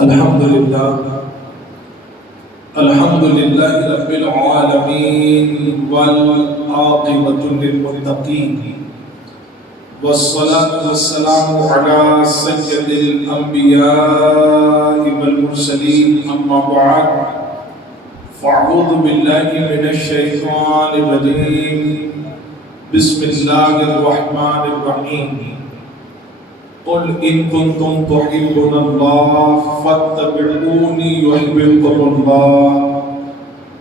الحمد لله رب العالمين والعاقبة للمتقين والصلاة والسلام على سيد الأنبياء والمرسلين أما بعد فأعوذ بالله من الشيطان الرجيم بسم الله الرحمن الرحيم قل إن كنتم تحبون الله فاتبعوني يحببكم الله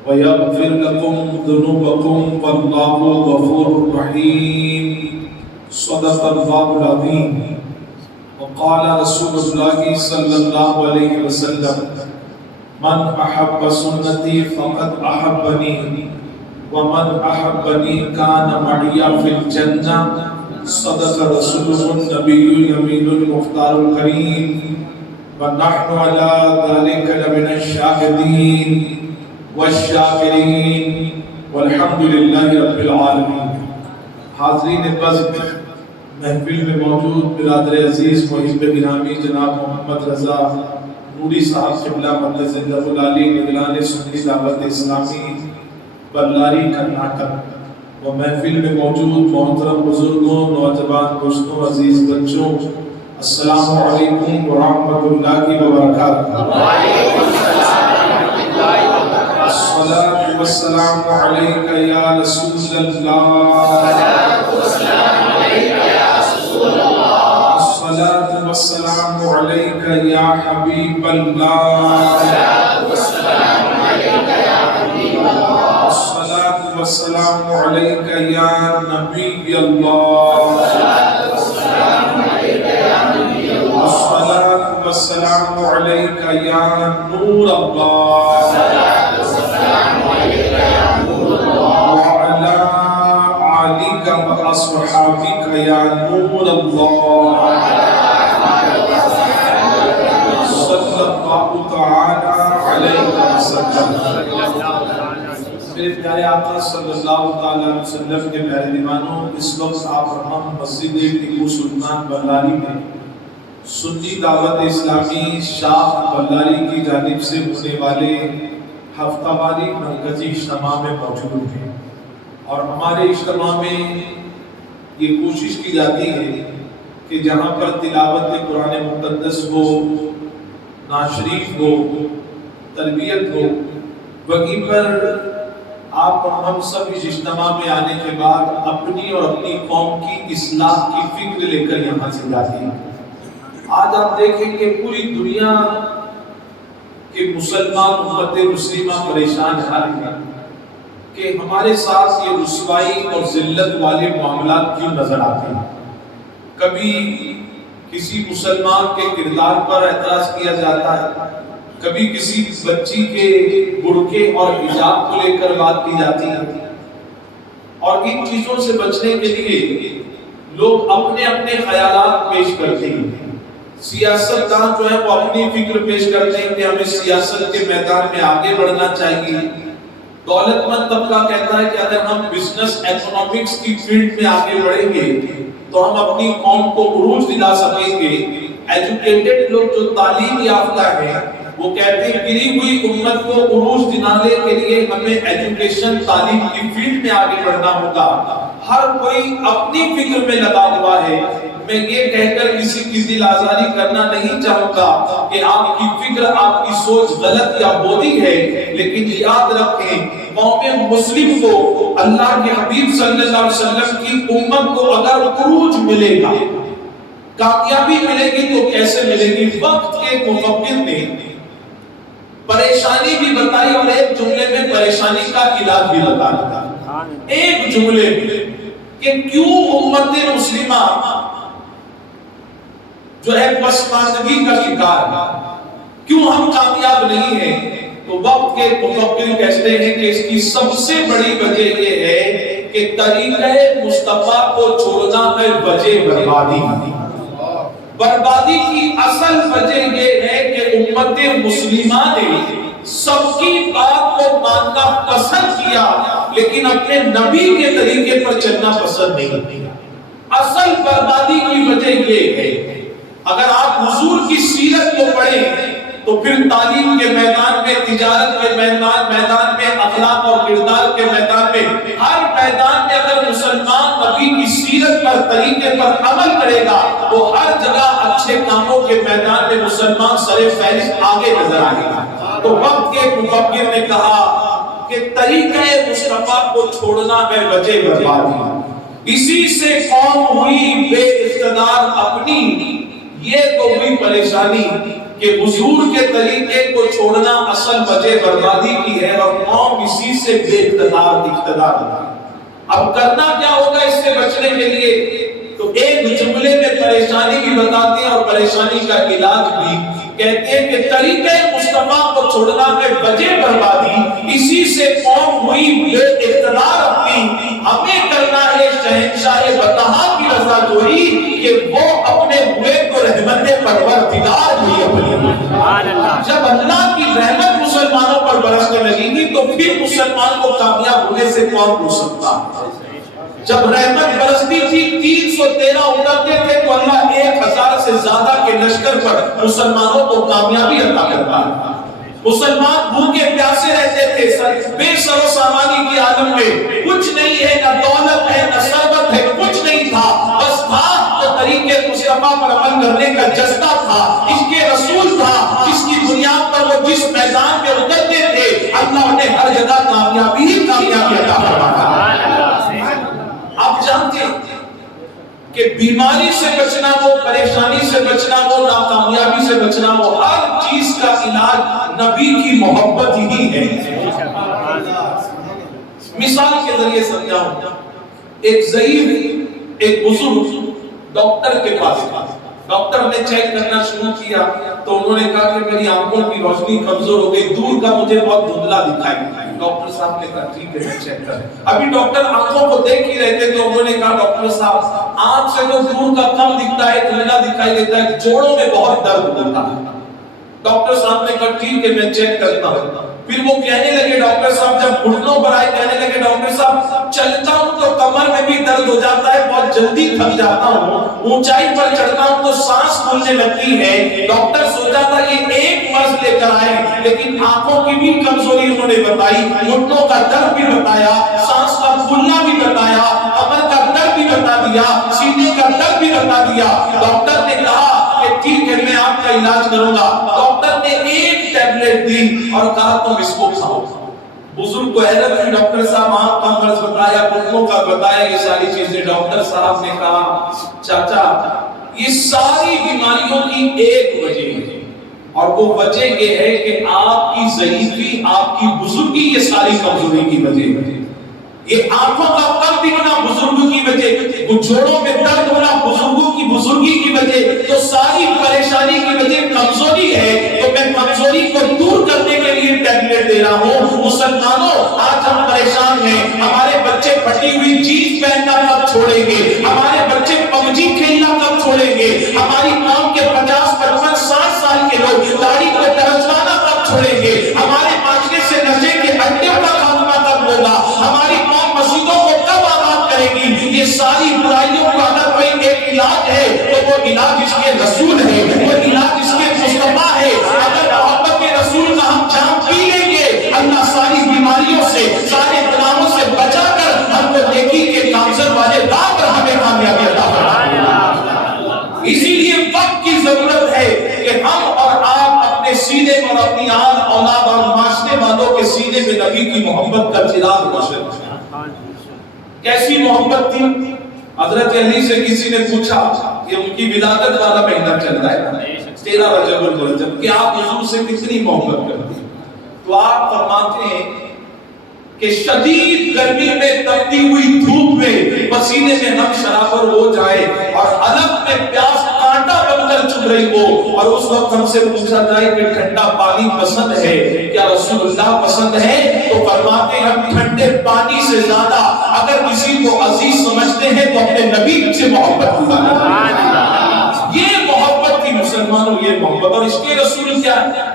ويغفر لكم ذنوبكم والله غفور رحيم صدق الله العظيم وقال رسول الله صلى الله عليه وسلم من أحب سنتي فقد أحبني ومن أحبني كان معي في الجنة صدق رسوله النبي الأمين المختار الكريم ونحن على ذلك لمن الشاهدين والشاكرين والحمد لله رب العالمين. حاضرین بزم محفل میں موجود برادر عزیز محب گرامی جناب محمد رضا نوری صاحب قبلہ مدد زندہ العالی نگران سنی دعوت اسلامی بلاری کرناٹک و محفل میں موجود محترم بزرگوں، نوجوان دوستوں، عزیز بچوں، السلام علیکم ورحمۃ اللہ وبرکاتہ. وعلیکم السلام ورحمۃ اللہ وبرکاتہ. الصلاۃ والسلام علیک یا رسول اللہ. الصلاۃ والسلام علیک یا رسول اللہ. الصلاۃ والسلام علیک یا حبیب اللہ. الصلاۃ والسلام علیک یا حبیب اللہ. الصلاۃ والسلام علیک یا نبی اللہ. الصلاۃ والسلام علیک یا نبی اللہ. الصلاۃ والسلام علیک یا نور اللہ. الصلاۃ والسلام علیک یا نور اللہ. وعلی آلک واصحابک یا نور اللہ. صلی اللہ تعالی علیہ وسلم. میرے پیارے آقا صلی اللہ علیہ وسلم کے پیارے دیوانوں، اس وقت آپ اور ہم مسجد ٹیپو سلطان بلاری میں سنی دعوت اسلامی شاخ بلاری کی جانب سے ہونے والے ہفتہ واری مرکزی اجتماع میں موجود ہیں، اور ہمارے اجتماع میں یہ کوشش کی جاتی ہے کہ جہاں پر تلاوت قرآن مقدس ہو، ناشریف ہو، تربیت ہو، وہیں پر آپ اور ہم سب اس اجتماع میں آنے کے بعد اپنی اور اپنی قوم کی اصلاح کی فکر لے کر یہاں سے جاتے ہیں. آج آپ دیکھیں کہ پوری دنیا کے مسلمان امت مسلمہ پریشان حال ہیں کہ ہمارے ساتھ یہ رسوائی اور ذلت والے معاملات کیوں نظر آتے ہیں. کبھی کسی مسلمان کے کردار پر اعتراض کیا جاتا ہے، کبھی کسی بچی کے برقعے اور حجاب کو لے کر بات کی جاتی ہے، اور ان چیزوں سے بچنے کے لیے لوگ اپنے اپنے خیالات پیش کرتے ہیں. سیاست دان جو ہے وہ اپنی فکر پیش کرتے ہیں کہ ہمیں سیاست کے میدان میں آگے بڑھنا چاہیے. دولت مند طبقہ کہتا ہے کہ اگر ہم بزنس اکنامکس کی فیلڈ میں آگے بڑھیں گے تو ہم اپنی قوم کو عروج دلا سکیں گے. ایجوکیٹڈ لوگ جو تعلیم یافتہ ہیں وہ کہتے ہیں گری ہوئی امت کو عروج دلانے کے لیے ہمیں ایجوکیشن تعلیم کی فیلڈ میں آگے بڑھنا ہوگا. ہر کوئی اپنی فکر میں لگا ہوا ہے. میں یہ کہہ کر کسی کی دل آزاری کرنا نہیں چاہوں گا کہ آپ کی فکر، آپ کی سوچ غلط یا بودی ہے، لیکن یاد رکھیں قوم مسلم کو اللہ کے حبیب صلی اللہ علیہ وسلم کی امت کو اگر عروج ملے گا، کامیابی ملے گی تو کیسے ملے گی؟ وقت کے مفکر نے پریشانی بھی بتائی اور ایک جملے میں پریشانی کا علاج بھی بتایا. ایک جملے میں کہ کیوں امت مسلمہ جو ہے پسماندگی کا شکار ہے، کیوں ہم کامیاب نہیں ہیں؟ تو وقت کے مفکر کہتے ہیں کہ اس کی سب سے بڑی وجہ یہ ہے کہ طریقہ مصطفیٰ کو چھوڑنا ہے وجہ بربادی. بربادی کی اصل وجہ یہ ہے کہ امت مسلمہ نے سب کی بات کو ماننا پسند کیا لیکن اپنے نبی کے طریقے پر چلنا پسند نہیں کیا. اصل بربادی کی وجہ یہ ہے، اگر آپ حضور کی سیرت کو پڑھیں کریں تو پھر تعلیم کے میدان میں، تجارت کے میدان میں، اخلاق اور کردار کے میدان میں، ہر میدان میں اگر مسلمان نبی کی سیرت پر، طریقے پر عمل کرے گا تو ہر جگہ اچھے کاموں کے میدان میں مسلمان سر فہرست آگے نظر آئے گا۔ تو وقت کے مفکر نے کہا کہ طریقہ مصطفیٰ کو چھوڑنا ہے وجہ بربادی، اسی سے قوم ہوئی بے اقتدار اپنی، یہ تو ہوئی پریشانی کہ حضور کے طریقے کو چھوڑنا اصل وجہ بربادی کی ہے اور قوم اسی سے بے اقتدار۔ اب کرنا کیا ہوگا اس سے بچنے کے لیے؟ تو ایک جملے میں پریشانی بھی بتاتے ہیں اور پریشانی کا علاج بھی، کہتے ہیں کہ طریقہ مصطفیٰ کو چھوڑنا ہے وجہ بربادی، اسی سے قوم ہوئی بے اقتدار اپنی، ہمیں کرنا ہے شہنشاہ بطحا کی رضا جوئی کہ وہ اپنے ہوئے کو رحمت پروردگار ہوئی اپنی۔ جب اللہ کی رحمت مسلمانوں پر برسنے لگی گی تو پھر مسلمان کو کامیاب ہونے سے کون روک سکتا؟ جب رحمت برستی تھی 313 اترتے تھے تو اللہ 1000 سے زیادہ کے لشکر پر مسلمانوں کو کامیابی عطا کرتا ہے۔ مسلمان بھوکے پیاسے رہتے تھے، بے سر و سامانی کی عالم میں، کچھ نہیں ہے، نہ دولت ہے نہ ثروت ہے، کچھ نہیں تھا، بس تھا تو طریقے مصطفیٰ پر عمل کرنے کا جذبہ تھا، اس کے رسول تھا جس کی بنیاد پر وہ جس میدان میں اترتے تھے اللہ نے ہر جگہ کامیابی عطا فرمایا۔ آپ جانتے ہیں کہ بیماری سے بچنا ہو، پریشانی سے بچنا ہو، ناکامیابی سے بچنا ہو، ہر چیز کا علاج نبی کی محبت ہی ہے۔ مثال کے ذریعے سمجھاؤں، ایک ضعیف، ایک بزرگ ڈاکٹر کے پاس گیا، ڈاکٹر نے چیک کرنا شروع کیا تو انہوں نے کہا کہ میری آنکھوں کی روشنی کمزور ہو گئی، دور کا مجھے بہت دھندلا دکھائی۔ ڈاکٹر صاحب نے کہا ٹھیک ہے میں چیک کریں۔ ابھی ڈاکٹر آنکھوں کو دیکھ ہی رہے تھے تو انہوں نے کہا ڈاکٹر صاحب آنکھ سے تو دور کا کم دکھتا ہے، دھندلا دکھائی دیتا ہے، جوڑوں میں بہت درد ہوتا ہے۔ ڈاکٹر صاحب نے کہا ٹھیک ہے میں چیک کرتا ہوں۔ پھر وہ کہنے لگے ڈاکٹر صاحب، جب گھٹنوں پر آئے کہنے لگے ڈاکٹر صاحب چلتا ہوں تو کمر میں بھی درد ہو جاتا ہے، بہت جلدی تھک جاتا ہوں، اونچائی پر چڑھتا ہوں تو سانس پھولنے لگتی ہے۔ ڈاکٹر سوچا تھا یہ ایک مرض لے کر آئے، لیکن آنکھوں کی بھی کمزوری انہوں نے بتائی، گھٹنوں کا درد بھی بتایا، سانس کا پھولنا بھی بتایا، کمر کا درد بھی بتا دیا، سینے کا درد بھی بتا دیا۔ ڈاکٹر نے کہا کہ ٹھیک ہے میں آپ کا علاج کروں گا۔ ڈاکٹر نے ایک ٹیبلٹ دی اور کہا تم اس کو کھاؤ۔ بزرگ کو حیرت ہوئی، ڈاکٹر صاحب آنکھ کا مرض بتایا، گھٹنوں کا بتایا، یہ ساری چیزیں۔ ڈاکٹر صاحب نے کہا چاچا یہ ساری بیماریوں کی ایک وجہ ہے اور وہ وجہ یہ ہے کہ آپ کی ضعیفی، آپ کی بزرگی یہ ساری کمزوری کی وجہ ہے۔ یہ آنکھوں کا کم دکھنا بزرگوں کی وجہ، جوڑوں میں درد ہونا بزرگوں کی بزرگی کی وجہ، تو ساری پریشانی کی وجہ کمزوری ہے۔ تو میں کمزوری کو دور کرنے کے لیے ٹیبلٹ دے رہا ہوں۔ مسلمانوں آج ہم پریشان ہیں، ہمارے بچے پھٹی ہوئی چیز پہننا کب چھوڑیں گے؟ ہمارے بچے پب جی کھیلنا کب چھوڑیں گے؟ ہماری قوم کے 50، 55، 60 سال کے لوگ داڑھی کو ترچوانا کب چھوڑیں گے؟ ہمارے معاشرے سے نشے کے اڈے کا خاتمہ کب ہوگا؟ ہماری قوم مسجدوں کو کب آباد کرے گی؟ یہ ساری برائیوں کا اگر کوئی ایک علاج ہے تو وہ علاج اس کے رسول ہے، وہ علاج اس کے مصطفیٰ ہے۔ اگر محبت کے رسول کا ہم جام پی لیں گے اللہ ساری بیماریوں سے، سارے تناؤ سے بچا کر ہم کو نیکی کے کامزد والے راہ پر ہمیں کامیابی عطا فرمائے۔ اسی لیے وقت کی ضرورت ہے کہ ہم اور آپ اپنے سینے اور اپنی آل اولاد اور معاشرے والوں کے سینے میں نبی کی محبت کا چراغ روشن کریں۔ کیسی محبت تھی؟ حضرت علی سے کسی نے پوچھا کہ ان کی ولادت والا مہینہ چل رہا ہے 13 رجب الرجب، کہ آپ حضور سے کتنی محبت کرتے ہیں؟ تو آپ فرماتے ہیں کہ شدید گرمی میں تپتی ہوئی دھوپ میں پسینے میں ہم شرابور ہو جائے اور حلق میں پیاس کانٹا بن کر چبھ رہی ہو اور اس وقت ہم سے پوچھا جائے کہ ٹھنڈا پانی پسند ہے کیا رسول اللہ پسند ہے؟ تو فرماتے ہیں ہم ٹھنڈے پانی سے زیادہ اگر کسی کو عزیز سمجھتے ہیں تو اپنے نبی سے محبت کرنا۔ یہ محبت کی مسلمانوں، یہ محبت۔ اور اس کے رسول کیا ہے؟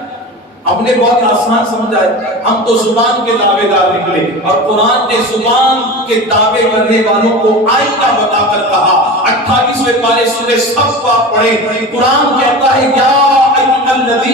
ہم نے بہت آسان سمجھا ہے، ہم تو زبان کے دعوے دار نکلے اور قرآن نے زبان کے دعوے کرنے والوں کو آئینہ بتا کر کہا۔ 28ویں پارے سورہ صف کو آپ پڑھیں، قرآن کہتا ہے یا ایھا الذین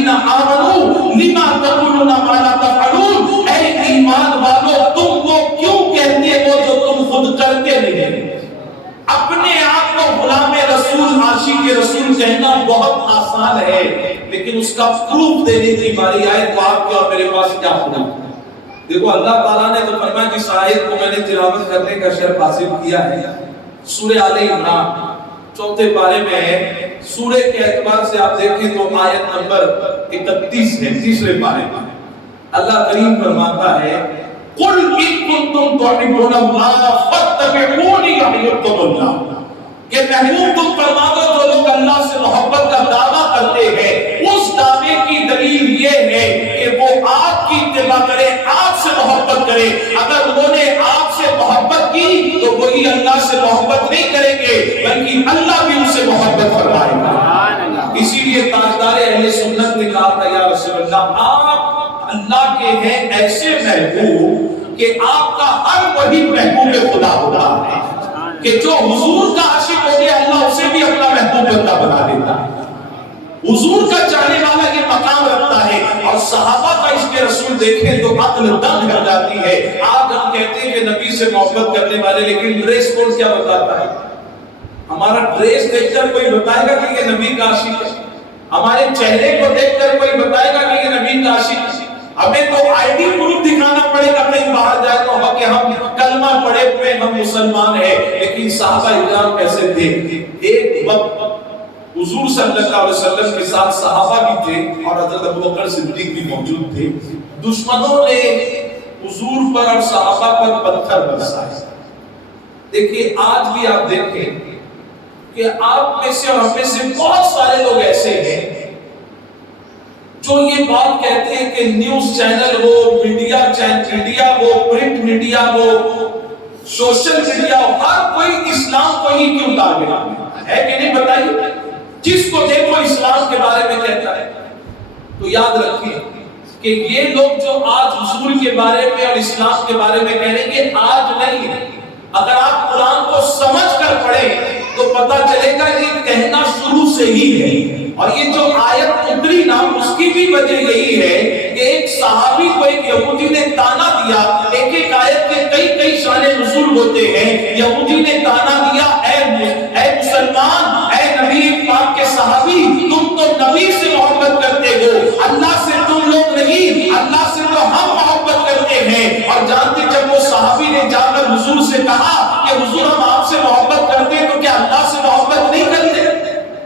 آسان ہے، لیکن اس کا پروف دینے کی باری آئے تو آپ کے اور میرے پاس کیا ہوگا؟ دیکھو اللہ تعالیٰ نے تو فرمایا جس آیت کو میں نے تلاوت کرنے کا شرف حاصل کیا ہے سورہ آل عمران 4 پارے میں ہے. سورہ کے اعتبار سے آپ دیکھیں تو آیت نمبر 31 ہے، 3 پارے میں اللہ کریم فرماتا ہے قُلْ إِن كُنتُمْ تُحِبُّونَ اللَّهَ فَاتَّبِعُونِي يُحْبِبْكُمُ اللَّهُ کہ محبوب تم فرما دو جو لوگ اللہ سے محبت کا دعویٰ کرتے ہیں اس دعوے کی دلیل یہ ہے کہ وہ آپ کی اتباع کرے، آپ سے محبت کرے. اگر انہوں نے آپ سے محبت کی تو وہی اللہ سے محبت نہیں کریں گے بلکہ اللہ بھی ان سے محبت فرمائے گا. اسی لیے تاجدار اہل سنت نے کہا تھا یا رسول اللہ آپ اللہ کے ہیں ایسے محبوب کہ آپ کا ہر وہی محبوب خدا ہوتا ہے کہ جو حضور کا عاشق ہو گیا اللہ اسے بھی اپنا محبوب بندہ بنا دیتا ہے. حضور کا چاہنے والا یہ مقام رکھتا ہے. اور صحابہ کا عشق رسول دیکھیں تو عقل دنگ ہو جاتی ہے. آج ہم کہتے ہیں کہ نبی سے محبت کرنے والے، لیکن ڈریس کوڈ کیا بتاتا ہے؟ ہمارا ڈریس دیکھ کر کوئی بتائے گا کہ یہ نبی کا عاشق ہے؟ ہمارے چہرے کو دیکھ کر کوئی بتائے گا کہ یہ نبی کا عاشق ہے؟ ہمیں تو آئی ڈی پروف دکھانا پڑے گا کہیں باہر جائے تو کہ ہم کلمہ پڑھے ہوئے ہم مسلمان ہیں. لیکن صحابہ اکرام کیسے تھے؟ ایک وقت حضور صلی اللہ علیہ وسلم کے ساتھ صحابہ بھی تھے اور حضرت ابوبکر صدیق بھی موجود تھے. دشمنوں نے حضور پر اور صحابہ پر پتھر برسائے. دیکھیے آج بھی آپ دیکھیں کہ آپ میں سے اور ہم میں سے بہت سارے لوگ ایسے ہیں جو یہ بات کہتے ہیں کہ نیوز چینل ہو، میڈیا ہو، پرنٹ میڈیا ہو، سوشل میڈیا ہو، ہر کوئی اسلام کو ہی کیوں ٹارگٹ ہے کہ نہیں بتائیے؟ جس کو دیکھو اسلام کے بارے میں کہتا ہے. تو یاد رکھیں کہ یہ لوگ جو آج حضور کے بارے میں اور اسلام کے بارے میں کہہ رہے ہیں آج نہیں. اگر آپ قرآن کو سمجھ کر پڑھیں تو پتہ چلے گا یہ کہنا شروع سے ہی ہے. اور یہ جو آیت اتری نا اس کی بھی وجہ یہی ہے کہ ایک صحابی کو ایک یہودی نے تانا دیا. ایک آیت کے کئی شان نزول ہوتے ہیں. یہودی نے تانا دیا اے مسلمان، اے نبی پاک کے صحابی، تم تو نبی سے محبت کرتے ہو، اللہ سے تم لوگ نہیں، اللہ سے تو ہم محبت کرتے ہیں. اور جانتے جب وہ صحابی نے جا کر حضور سے کہا کہ حضور ہم آپ سے محبت کرتے ہیں تو کیا اللہ سے محبت نہیں کرتے؟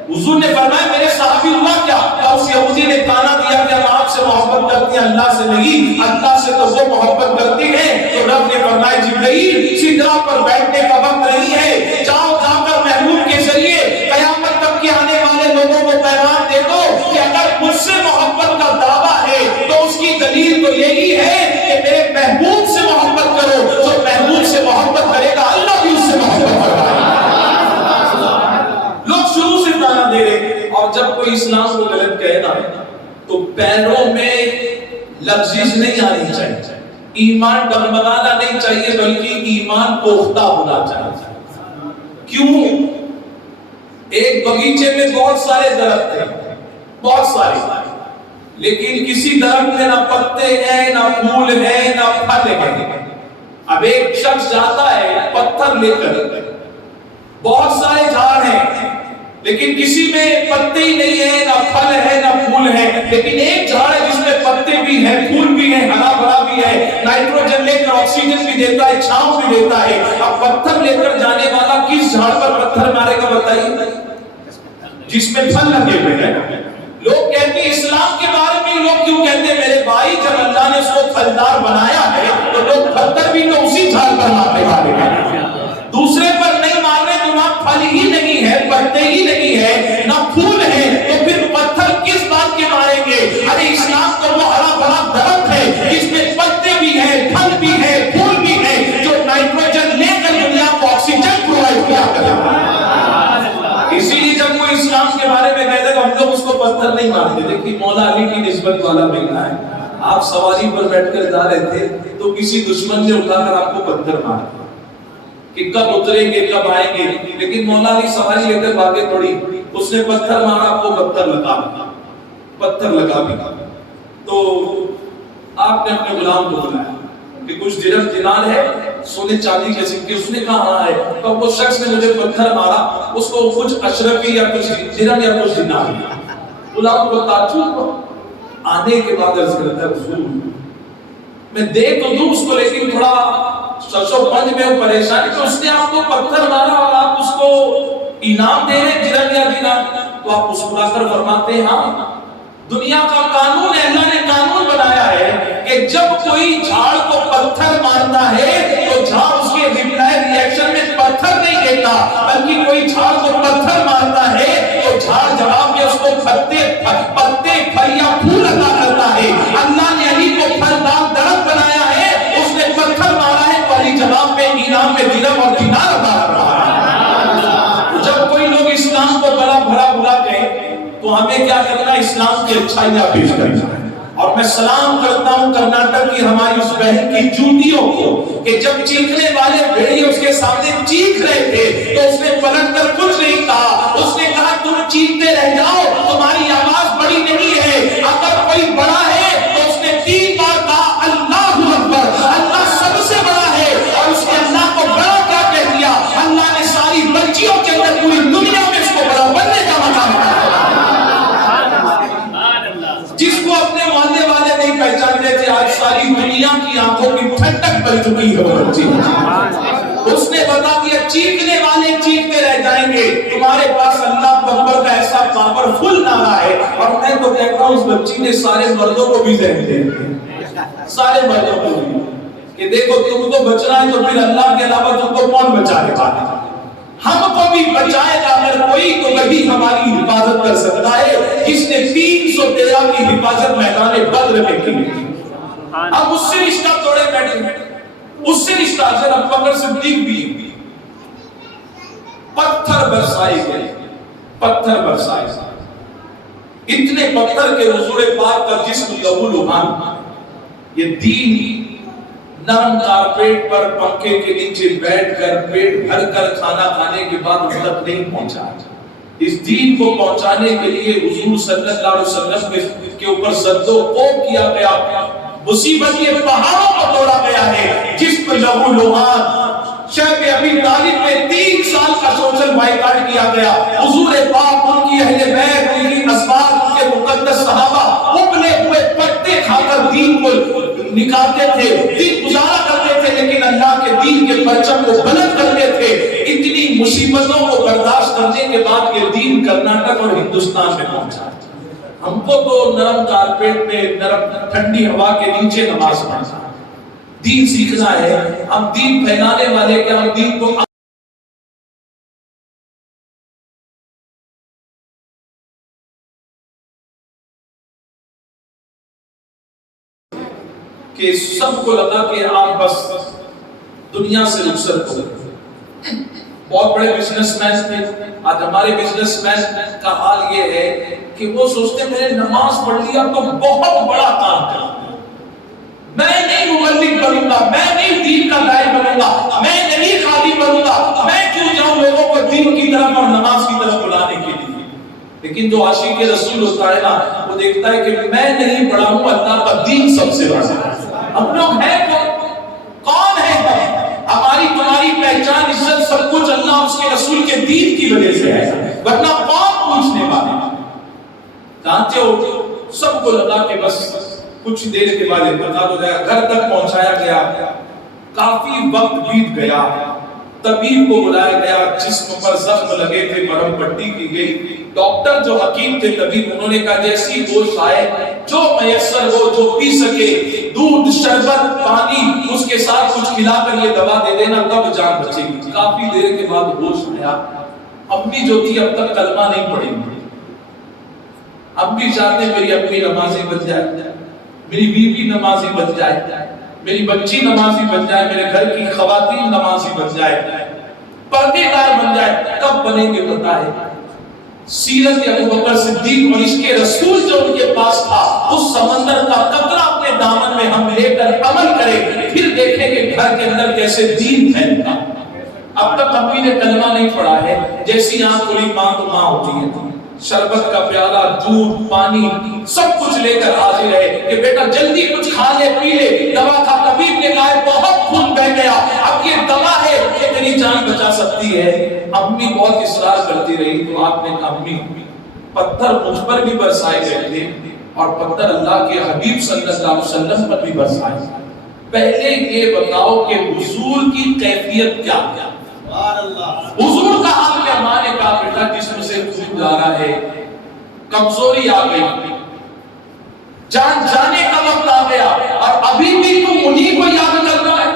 حضور نے فرمایا میرے صحابی ہوا کیا؟ اس یہودی نے تانا دیا کہ ہم آپ سے محبت کرتے ہیں اللہ سے نہیں، اللہ سے تو وہ محبت کرتے ہیں. تو رب نے فرمایا جبرائیل سدرہ پر بیٹھنے کا وقت نہیں ہے، جاؤ جا کر محبوب کے ذریعے قیامت تک کے آنے والے لوگوں کو پیغام دے دو کہ اگر مجھ سے محبت کا دعویٰ ہے تو اس کی دلیل تو یہی ہے کہ میرے محبوب سے محبت کرو. جو محبوب سے محبت کرے گا اللہ بھی اس سے محبت کرے گا. لوگ شروع سے تانا دے رہے اور جب کوئی اسلام کو غلط کہنا تو پیروں میں لغزش نہیں آنی چاہیے، ایمان ڈگمگانا نہیں چاہیے بلکہ ایمان پختہ ہونا چاہیے. کیوں؟ ایک باغیچے میں بہت سارے درخت ہیں، بہت سارے، لیکن کسی درخت میں نہ پتے ہیں، نہ پھول ہیں، نہ پھل ہیں. اب ایک شخص جاتا ہے پتھر لے کر، بہت سارے جھاڑ ہیں لیکن کسی میں پتے ہی نہیں ہیں، نہ پھل ہے نہ پھول ہے. لیکن ایک جھاڑ ہے جس میں پتے بھی ہیں، پھول بھی ہیں، ہرا بھرا بھی ہے، نائٹروجن لے کر آکسیجن بھی دیتا ہے، چھاؤں بھی دیتا ہے. اب پتھر لے کر جانے والا کس جھاڑ پر پتھر مارے گا بتائیے؟ جس میں پھل لگے ہوئے ہیں. لوگ کہتے ہیں اسلام کے بارے میں لوگ کیوں کہتے ہیں میرے بھائی جب اللہ نے اس کو پھلدار بنایا ہے تو لوگ پتھر بھی تو اسی جھاڑ پر مارنے والے ہیں، دوسرے پر نہیں مار رہے. تو وہاں پھل ہی نہیں ہے، پتے ہی نہیں ہے، نہ پھول ہے، تو پھر پتھر کس بات کے ماریں گے؟ ارے اسلام تو وہ ہرا بھرا درخت ہے جس میں پتے بھی ہیں، پھل بھی ہے، پھول بھی ہے، جو نائٹروجن لے کر دنیا کو آکسیجن پرووائڈ کیا کرتا ہے. اسی لیے جب وہ اسلام کے بارے میں کہتے ہیں ہم لوگ اس کو پتھر نہیں مارتے. دیکھیے مولا علی کی نسبت والا ملنا ہے. آپ سواری پر بیٹھ کر جا رہے تھے تو کسی دشمن نے اٹھا کر آپ کو پتھر مارا کہ کب اتریں گے کب آئیں گے. لیکن مولا علی سواری لے کر بھاگے تھوڑی، اس نے پتھر مارا آپ کو پتھر لگا بھی. تو آپ نے اپنے غلام کو بلایا کہ کچھ درہم دینار ہے، سونے چاندی کے سکے. اس نے کہا ہاں ہے. تو وہ شخص نے مجھے پتھر مارا، اس کو کچھ اشرفی یا کچھ درہم یا کچھ دینار دیا. غلام کو تعجب آنے کے بعد عرض کرتا ہے حضور میں دے تو دوں اس کو لیکن تھوڑا ششو پنج میں پریشانی تو اس نے آپ کو پتھر مارا اور آپ اس کو انعام دے رہے درہم یا دینار تو آپ مسکرا کر فرماتے ہیں ہاں دنیا کا قانون ہے اللہ نے قانون بنایا ہے کہ جب کوئی جھاڑ کو پتھر مارتا ہے تو جھاڑ اس کے ریئیکشن میں پتھر نہیں دیتا بلکہ کوئی جھاڑ کو پتھر مارتا ہے تو جھاڑ جواب میں اس کو پتے پھل یا پھول عطا کرتا ہے اللہ نے علی کو پھلدار درخت بنایا ہے اس نے پتھر مارا ہے تو علی جواب میں انعام میں درہم اور دینار عطا کر رہا ہے جب کوئی لوگ اسلام کو بڑا بھلا بلا کہیں تو ہمیں کیا کرنا ہے اسلام کی اچھائیاں پیش کرنا ہے اور میں سلام کرتا ہوں کرناٹک کی ہماری اس بہن کی جوتیوں کو کہ جب چیخنے والے بھیڑیے اس کے سامنے چیخ رہے تھے تو اس نے پلٹ کر کچھ نہیں کہا اس نے کہا تم چیختے رہ جاؤ تمہاری آواز بڑی نہیں ہے اگر کوئی بڑا ہے تو اس نے 3 بار کہا اللہ اکبر اللہ سب سے بڑا ہے اور اس نے اللہ کو بڑا کیا کہہ دیا اللہ نے ساری بچیوں کے اندر پوری دنیا میں اس کو بڑا بننے کا مقام دیا جس کو اپنے محلے والے نہیں پہچانتے تھے آج ساری دنیا کی آنکھوں کی ٹھنڈک بن چکی ہے وہ بچی اس نے بتا دیا چیخنے والے چیختے رہ جائیں گے تمہارے پاس اللہ اکبر کا ایسا پاورفل نعرہ ہے اور میں تو کہتا ہوں اس بچی نے سارے مردوں کو بھی ذہن دے دیا سارے مردوں کو بھی کہ دیکھو تم کو بچنا ہے تو پھر اللہ کے علاوہ تم کو کون بچانے والا ہے ہم کو بھی بچائے گا اگر کوئی تو وہی ہماری حفاظت کر سکتا ہے جس نے 313 کی حفاظت میدان بدر میں کی اب اس سے رشتہ توڑے بیٹھے اس سے رشتہ حضرت بکر صدیق بھی پتھر برسائے گئے پتھر برسائے اتنے پتھر کے حضور پاک کا جسم لہو لہان یہ دین نرم کارپیٹ پر پنکھے کے نیچے بیٹھ کر پیٹ بھر کر کھانا کھانے کے بعد ان تک نہیں پہنچا اس دین کو پہنچانے کے لیے حضور صلی اللہ علیہ وسلم کے اوپر زد و کوب کیا گیا مصیبت کے پہاڑوں کو توڑا گیا ہے جس پر لہو لہان شیخ ابی طالب میں 3 سال کا سوشل بائیکاٹ کیا گیا حضور پاک ان کی اہل بیت ان کی ازواج ان کے مقدس صحابہ ابلے ہوئے پتے کھا کر دین کو نکالتے تھے دین گزارا کرتے تھے لیکن اللہ کے دین کے پرچم کو بلند کرتے تھے اتنی مصیبتوں کو برداشت کرنے کے بعد یہ دین کرناٹک اور ہندوستان میں پہنچا ہم کو تو نرم کارپیٹ میں نرم ٹھنڈی ہوا کے نیچے نماز پڑھنا دین سیکھنا ہے ہم دین پھیلانے والے کیا ہم دین کو کہ سب کو لگا کہ آپ بس دنیا سے رخصت ہو بہت بڑے بزنس مین تھے آج ہمارے بزنس مین کا حال یہ ہے کہ وہ سوچتے ہیں میں نے نماز پڑھ لیا تو بہت بڑا کام کروں میں نہیں مبلغ بنوں گا میں نہیں دین کا داعی بنوں گا میں نہیں قاضی بنوں گا میں کیوں جاؤں لوگوں کو دین کی طرف اور نماز کی طرف بلانے کے لیے لیکن جو عاشق رسول ہوتا ہے نا وہ دیکھتا ہے کہ میں نہیں بڑا ہوں اللہ کا دین سب سے بڑا ہے ہم لوگ ہیں کون ہے ہماری تمہاری پہچان عزت سب کچھ اللہ اس کے رسول کے دین کی وجہ سے ہے ورنہ کون پوچھنے والے جانتے ہو سب کو لگا کہ بس کچھ دیر کے بعد انتقال ہو گیا گھر تک پہنچایا گیا کافی وقت بیت گیا طبیب کو بلایا گیا جسم پر زخم لگے تھے مرہم پٹی کی گئی ڈاکٹر جو حکیم تھے طبیب انہوں نے کہا جیسی گوشت آئے جو میسر ہو جو پی سکے دودھ شربت پانی اس کے ساتھ کچھ کھلا کر یہ دوا دے دینا تب جان بچے گی کافی دیر کے بعد ہوش آیا امی جو تھی اب تک کلمہ نہیں پڑھی اب بھی چاہتے میری امی نمازی بن جائے میری بیوی نمازی بن جائے میری بچی نمازی بن جائے میرے گھر کی خواتین نمازی بن جائے پردے دار بن جائے کب بنیں گے پتہ ہے سیرت ابو بکر صدیق اور عشق رسول جو ان کے پاس تھا اس سمندر کا قطرہ اپنے دامن میں ہم لے کر عمل کریں پھر دیکھیں کہ گھر کے اندر کیسے دین پھیلتا اب تک امی نے کلمہ نہیں پڑھا ہے جیسی آنکھ کھلی ماں تو ماں ہوتی ہے شربت کا پیالہ دودھ پانی سب کچھ لے کر حاضر ہے کہ بیٹا جلدی کچھ کھا لے پی لے دوا تھا طبیب نے کہا بہت خون بہ گیا اب یہ دوا ہے کہ تیری جان بچا سکتی ہے امی بہت اصرار کرتی رہی تو آپ نے کہا امی پتھر مجھ پر بھی برسائے گئے تھے اور پتھر اللہ کے حبیب صلی اللہ علیہ وسلم پر بھی برسائے. پہلے یہ بتاؤ کہ حضور کی کیفیت کیا ہے؟ حضور کا حال کیا؟ ماں نے کہا بیٹا جسم سے خون جا رہا ہے، کمزوری آ گئی، جان جانے کا وقت آ گیا اور ابھی بھی تم انہی کو یاد کر رہا ہے.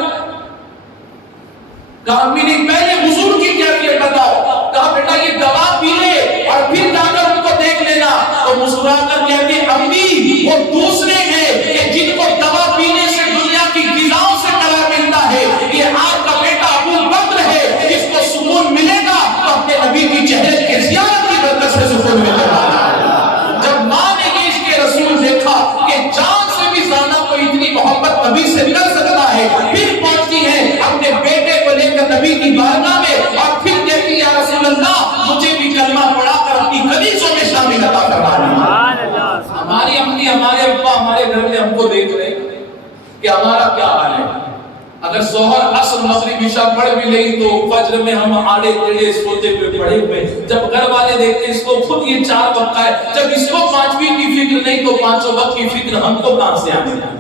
کہا امی نے پہلے حضور کی کیفیت بتاؤ. کہا بیٹا یہ دوا پی لے اور پھر جا کر ان کو دیکھ لینا. تو مسکرا کر کہتے امی وہ دوسرے ہیں کہ جن کو دوا پینے سے دنیا کی غذاؤں سے قرار ملتا ہے. یہ آپ کا بیٹا ابو بکر ہے جس کو سکون ملے گا تو اپنے نبی کی چہرے کی زیارت کی برکت سے سکون ملے گا. جب ماں نے یہ عشق رسول دیکھا کہ جان سے بھی زیادہ کوئی اتنی محبت نبی سے کر سکتا ہے، پھر پہنچتی ہے اپنے بیٹے کو لے کر نبی کی بارگاہ میں اور پھر کہتی یا رسول اللہ مجھے بھی کلمہ پڑھا کر اپنی قدیسوں میں شامل عطا فرما دیجیے. ہماری امی، ہمارے ابا ہمارے گھر میں ہم کو دیکھ رہے کہ ہمارا کیا حال ہے. اگر ظہر عصر مغرب عشاء پڑھ بھی لئی تو فجر میں ہم آڑے ٹیڑے سوتے ہوئے پڑے ہوئے. جب گھر والے دیکھتے اس کو خود یہ 4 وقت ہے، جب اس کو 5ویں کی فکر نہیں تو 5 وقت کی فکر ہم کو کہاں سے آنے لگی.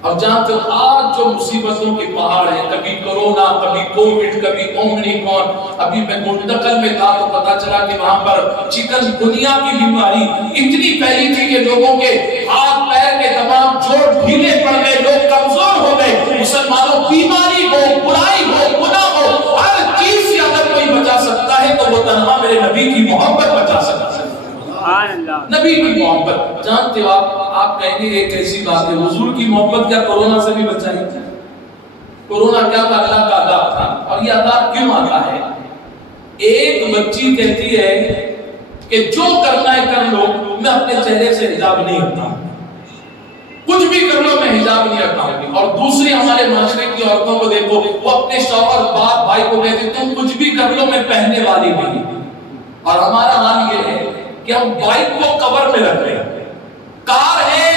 اور جہاں تک آج جو مصیبتوں کے پہاڑ ہیں، کبھی کرونا، کبھی کووڈ، کبھی اومنیکون. ابھی میں منتقل میں تھا تو پتا چلا کہ وہاں پر چکن گنیا کی بیماری اتنی پھیلی تھی کہ لوگوں کے ہاتھ پیر کے تمام جوڑ ڈھیلے پڑ گئے، لوگ کمزور ہو گئے. مسلمانوں بیماری ہو، برائی ہو، گناہ ہو، ہر چیز سے اگر کوئی بچا سکتا ہے تو وہ تنہا میرے نبی کی محبت بچا سکتا ہے. نبی کی محبت. جانتے ہو آپ کہیں گے ایک ایسی بات ہے، حضور کی محبت کیا کرونا سے بھی بچائی؟ کرونا کیا تھا؟ اللہ کا عذاب تھا. اور یہ عذاب کیوں آتا ہے؟ ایک بچی کہتی ہے کہ جو کرنا ہے کر لو، میں اپنے چہرے سے حجاب نہیں ہٹتا، کچھ بھی کر لو میں حجاب نہیں ہٹاؤں گی. اور دوسری ہمارے معاشرے کی عورتوں کو دیکھو، وہ اپنے شوہر باپ بھائی کو کہتے تم کچھ بھی کر لو میں پہننے والی نہیں. اور ہمارا حال یہ ہے کہ ہم بائک کو کور میں رکھ رہے ہیں، کار ہے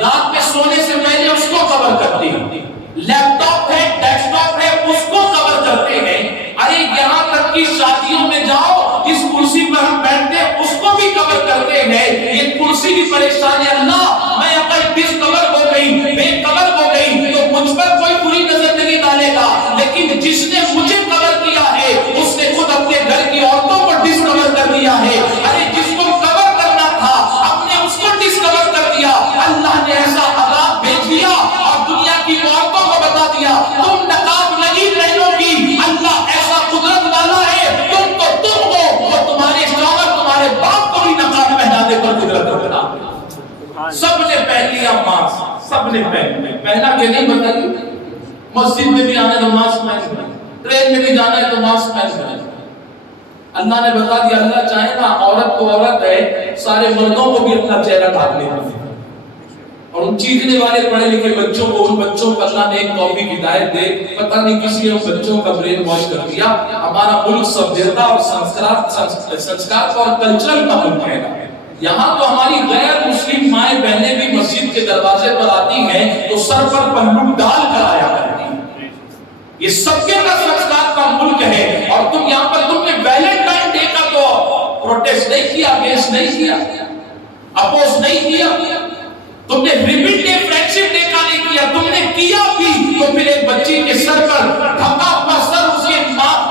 رات میں سونے سے پہلے اس کو کور کرتے ہیں، لیپ ٹاپ ہے، ڈیسک ٹاپ ہے، اس کو کور کرتے ہیں. ارے یہاں تک کہ شادیوں میں جاؤ جس کرسی پر ہم بیٹھتے ہیں اس کو بھی کور کرتے ہیں. یہ کرسی بھی پریشان ہے. اللہ میں اگر ڈس کور ہو گئی، بے کور ہو گئی تو مجھ پر کوئی بری نظر نہیں ڈالے گا، لیکن جس نے مجھے کور کیا ہے اس نے خود اپنے گھر کی عورتوں کو ڈس کور کر دیا ہے. ارے جس کو کور کرنا تھا ہم نے اس کو ڈس کور کر دیا. اللہ نے ایسا عذاب بھیج دیا اور دنیا کی عورتوں کو بتا دیا تم نقاب نہیں پہنو گی. اللہ ایسا قدرت والا ہے، تم تو تم ہو، وہ تمہارے شوہر تمہارے باپ کو بھی نقاب پہنانے پر قدرت رکھتا. سب نے پہن لیا ماسک، سب نے پہنا کہ نہیں بتائیے. مسجد میں بھی آنا ہے تو ماسک پہن، ٹرین میں بھی جانا ہے تو ماسک پہن. اللہ نے بتا دیا اللہ چاہے نا عورت کو عورت ہے، سارے مردوں کو بھی اپنا چہرہ ڈھانپ لے. اور ان چیخنے والے پڑھے لکھے بچوں کو، ان بچوں کو اللہ نے ایک توفیق ہدایت دے، پتہ نہیں کسی نے بچوں کا برین واش کر دیا. ہمارا ملک سبھیتا اور سنسکار اور کلچرل کا ملک ہے. یہاں تو ہماری غیر مسلم مائیں بہنیں بھی مسجد کے دروازے پر آتی ہیں تو سر پر پہلو ڈال کر آیا کرتی ہیں. یہ سب کے کا سنسکار کا ملک ہے. اور تم یہاں پر تم نے ویلنٹائن ڈے کا تو پروٹیسٹ نہیں کیا، اگینسٹ نہیں کیا، اپوز نہیں کیا. تم نے ریپیٹ ڈے، فرینڈشپ ڈے کا نہیں کیا. تم نے کیا بھی تو پھر ایک بچی کے سر پر ڈھکا ہوا سر، اس کے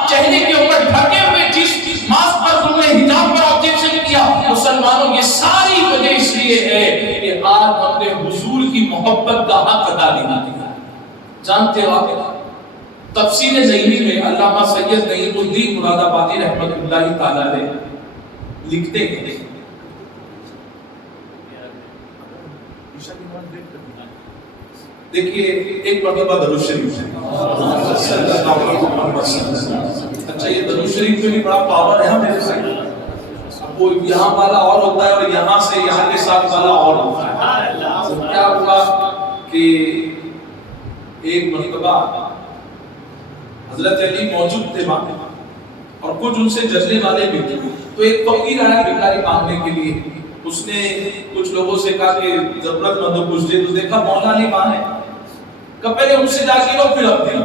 چہرے کے اوپر ڈھکے ہوئے جس ماسک پر تم نے حجاب پر آبجیکشن کیا. مسلمانوں یہ ساری وجہ اس لیے ہے کہ آپ اپنے حضور کی محبت کا حق ادا نہیں کیا. جانتے ہو آپ تفسیر نعیمی میں علامہ سید نعیم الدین مراد آبادی رحمۃ اللہ تعالی علیہ لکھتے ہیں، دیکھیے ایک مرتبہ درود شریف صلی اللہ علیہ وسلم. اچھا یہ درود شریف میں بھی بڑا پاور ہے میرے ساتھ. وہ یہاں والا اور ہوتا ہے اور یہاں سے یہاں کے ساتھ والا اور ہوتا ہے. کیا ہوا کہ ایک مرتبہ حضرت علی موجود تھے وہاں اور کچھ ان سے جلنے والے بھی تھے. تو ایک فقیر آیا بھکاری مانگنے کے لیے. اس نے کچھ لوگوں سے کہا کہ ضرورت مند کچھ دے. تو دیکھا مولا علی وہاں ہے، کہ پہلے ان سے جا کے لو پھر اب دے.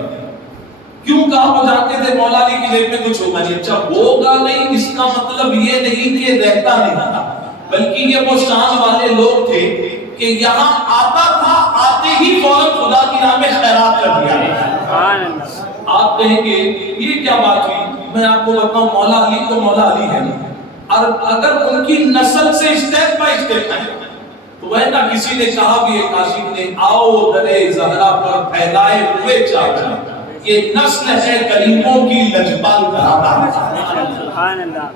کیوں کہا وہ جانتے تھے مولا علی کی جیب میں کچھ ہوگا نہیں؟ اچھا ہوگا نہیں اس کا مطلب یہ نہیں کہ رہتا نہیں تھا، بلکہ یہ وہ شان والے لوگ تھے کہ یہاں آتا تھا، آتے ہی فوراً خدا کی راہ میں خیرات کر دیا۔ آپ کہیں گے یہ کیا بات ہوئی؟ میں آپ کو بتاؤں، مولا علی تو مولا علی ہے، اور اگر ان کی نسل سے اسٹیپ بائی اسٹیپ ہے تو وہ نا کسی نے کہا بھی ایک عاشق نے، آؤ درے زہرا پر پھیلائے ہوئے چادر، یہ نسل ہے غریبوں کی لجپال گھرانا۔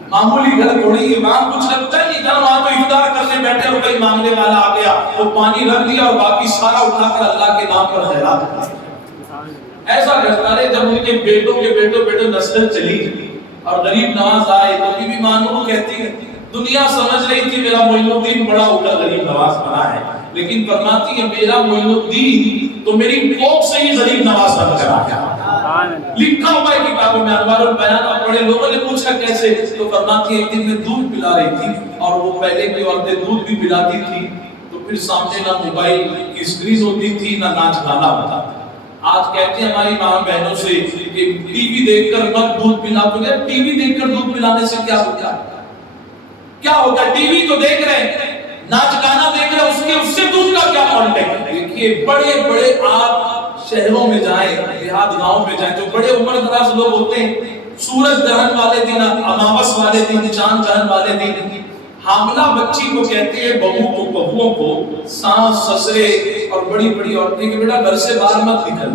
معمولی گھر تھوڑی ہے، وہاں کچھ لگتا ہے نہیں تھا، وہاں تو افطار کرنے بیٹھے اور کوئی مانگنے والا آ گیا تو پانی رکھ دیا اور باقی سارا اٹھا کر اللہ کے نام پر خیرات۔ ایسا کرتا رہے، جب ان کے بیٹوں کے بیٹوں نسل چلی اور غریب نواز آئے تو بی بی مانو کہتی ہے دنیا سمجھ رہی تھی میرا معین الدین بڑا ہو کر غریب نواز بنا ہے، لیکن فرماتی ہے میرا معین الدین تو میری کوکھ سے ہی غریب نواز بن کر آیا۔ لکھا ہوا ہے کتابوں میں، انوار البیان، اور بڑے لوگوں نے پوچھا کیسے، تو فرماتی ہے ایک دن میں دودھ پلا رہی تھی اور وہ پہلے کی عورتیں دودھ بھی پلاتی تھی تو پھر سامنے نہ موبائل کی اسکرین ہوتی تھی نہ ناچ گانا ہوتا تھا۔ آج کہتے ہیں ہماری ماں بہنوں سے کہ ٹی وی دیکھ کر مت دودھ پلا، تو کیا ٹی وی دیکھ کر دودھ پلانے سے کیا ہوگا؟ کیا ہوگا؟ ٹی وی تو دیکھ رہے ہیں، ناچ گانا دیکھ رہے ہیں، اس سے دودھ کا کیا کانٹیکٹ؟ دیکھیے بڑے بڑے آپ شہروں میں جائیں، دیہات گاؤں میں جائیں، جو بڑے عمر دراز لوگ ہوتے ہیں، سورج گرہن والے دن، اماوس والے دن، چاند گرہن والے دن، حاملہ بچی کو کہتے ہیں، بہوؤں کو، ساس سسرے اور بڑی بڑی عورتیں کہ بیٹا گھر سے باہر مت نکل۔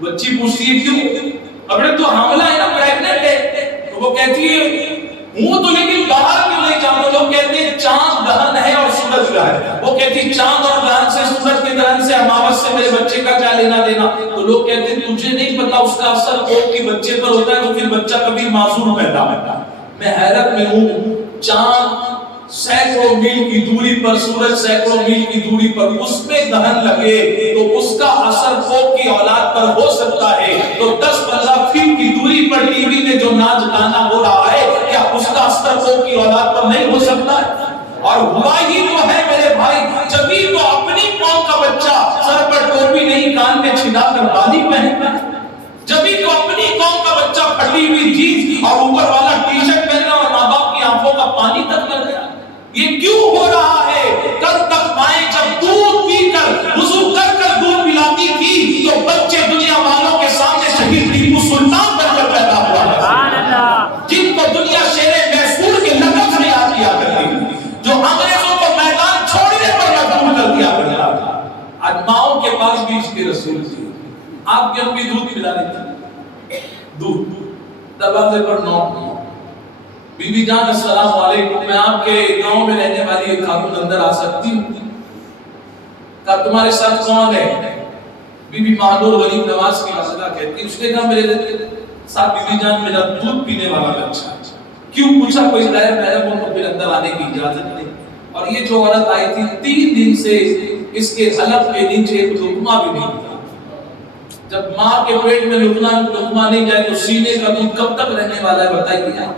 بچی پوچھتی ہے کیوں؟ ابڑے تو حاملہ ہے نا، پریگننٹ ہے، تو وہ کہتی ہے ہوں تو لیکن باہر کیوں نہیں جاتا؟ لوگ کہتے ہیں چاند گرہن ہے اور سورج گرہن ہے، وہ کہتی ہے چاند اور گرہن سے، سورج کے گرہن سے، اماوس سے میرے بچے کا کیا لینا دینا؟ تو لوگ کہتے ہیں تجھے نہیں پتا اس کا اثر کوکھ کے بچے پر ہوتا ہے تو پھر بچہ کبھی معذور پیدا ہوتا ہے۔ میں حیرت میں ہوں، چاند سینکڑوں میل کی دوری پر، سورج سینکڑوں میل کی دوری پر، اس میں دہن لگے تو اس کا اثر کوکھ کی اولاد پر ہو سکتا ہے، تو 10-15 فیٹ کی دوری پر ٹی وی میں جو ناچ گانا ہو رہا ہے کیا اس کا اثر کوکھ کی اولاد پر نہیں ہو سکتا ہے؟ اور ہوا ہی تو ہے میرے بھائی، جبھی تو اپنی قوم کا بچہ سر پر ٹوپی نہیں، کان میں چھلا کر بالی پہنتا ہے، جبھی تو اپنی قوم کا بچہ پھٹی ہوئی جینس اور اوپر والا ٹی شرٹ پہنا اور ماں باپ کی آنکھوں کا پانی تک کر گیا۔ یہ کیوں ہو رہا ہے؟ کل تک مائیں جب دودھ پی کر، وضو کر کر دودھ پلاتی تھی تو بچے دنیا والوں کے سامنے شہید ٹیپو سلطان بن کر پیدا ہوا ہے، جن کو دنیا شیر محصور کے لقب سے یاد کیا کرتی تھی، جو انگریزوں کو میدان چھوڑنے پر مجبور کر دیا کرتا تھا۔ آج ماؤں کے پاس بھی اس کے رسول تھی، آپ کے امی دودھ پلا رہی تھی، دودھ دروازے پر نوک، بی بی جان السلام علیکم، میں آپ کے گاؤں میں رہنے والی ایک خاتون اندر آ سکتی ہوں؟ کہا تمہارے ساتھ کون ہے؟ بی بی مہنور غریب نواز کی والدہ کہتی، اس نے کہا میرے ساتھ بی بی جان میرا دودھ پینے والا بچہ۔ کیوں پوچھا؟ کوئی غیر محرم کو پھر اندر آنے کی اجازت نہیں۔ اور یہ جو عورت آئی تھی 3 دن سے اس کے حلق کے نیچے ایک لقمہ بھی نہیں تھا۔ جب ماں کے پیٹ میں لقمہ نہیں جائے تو سینے کا دودھ کب تک رہنے والا ہے بتائیے؟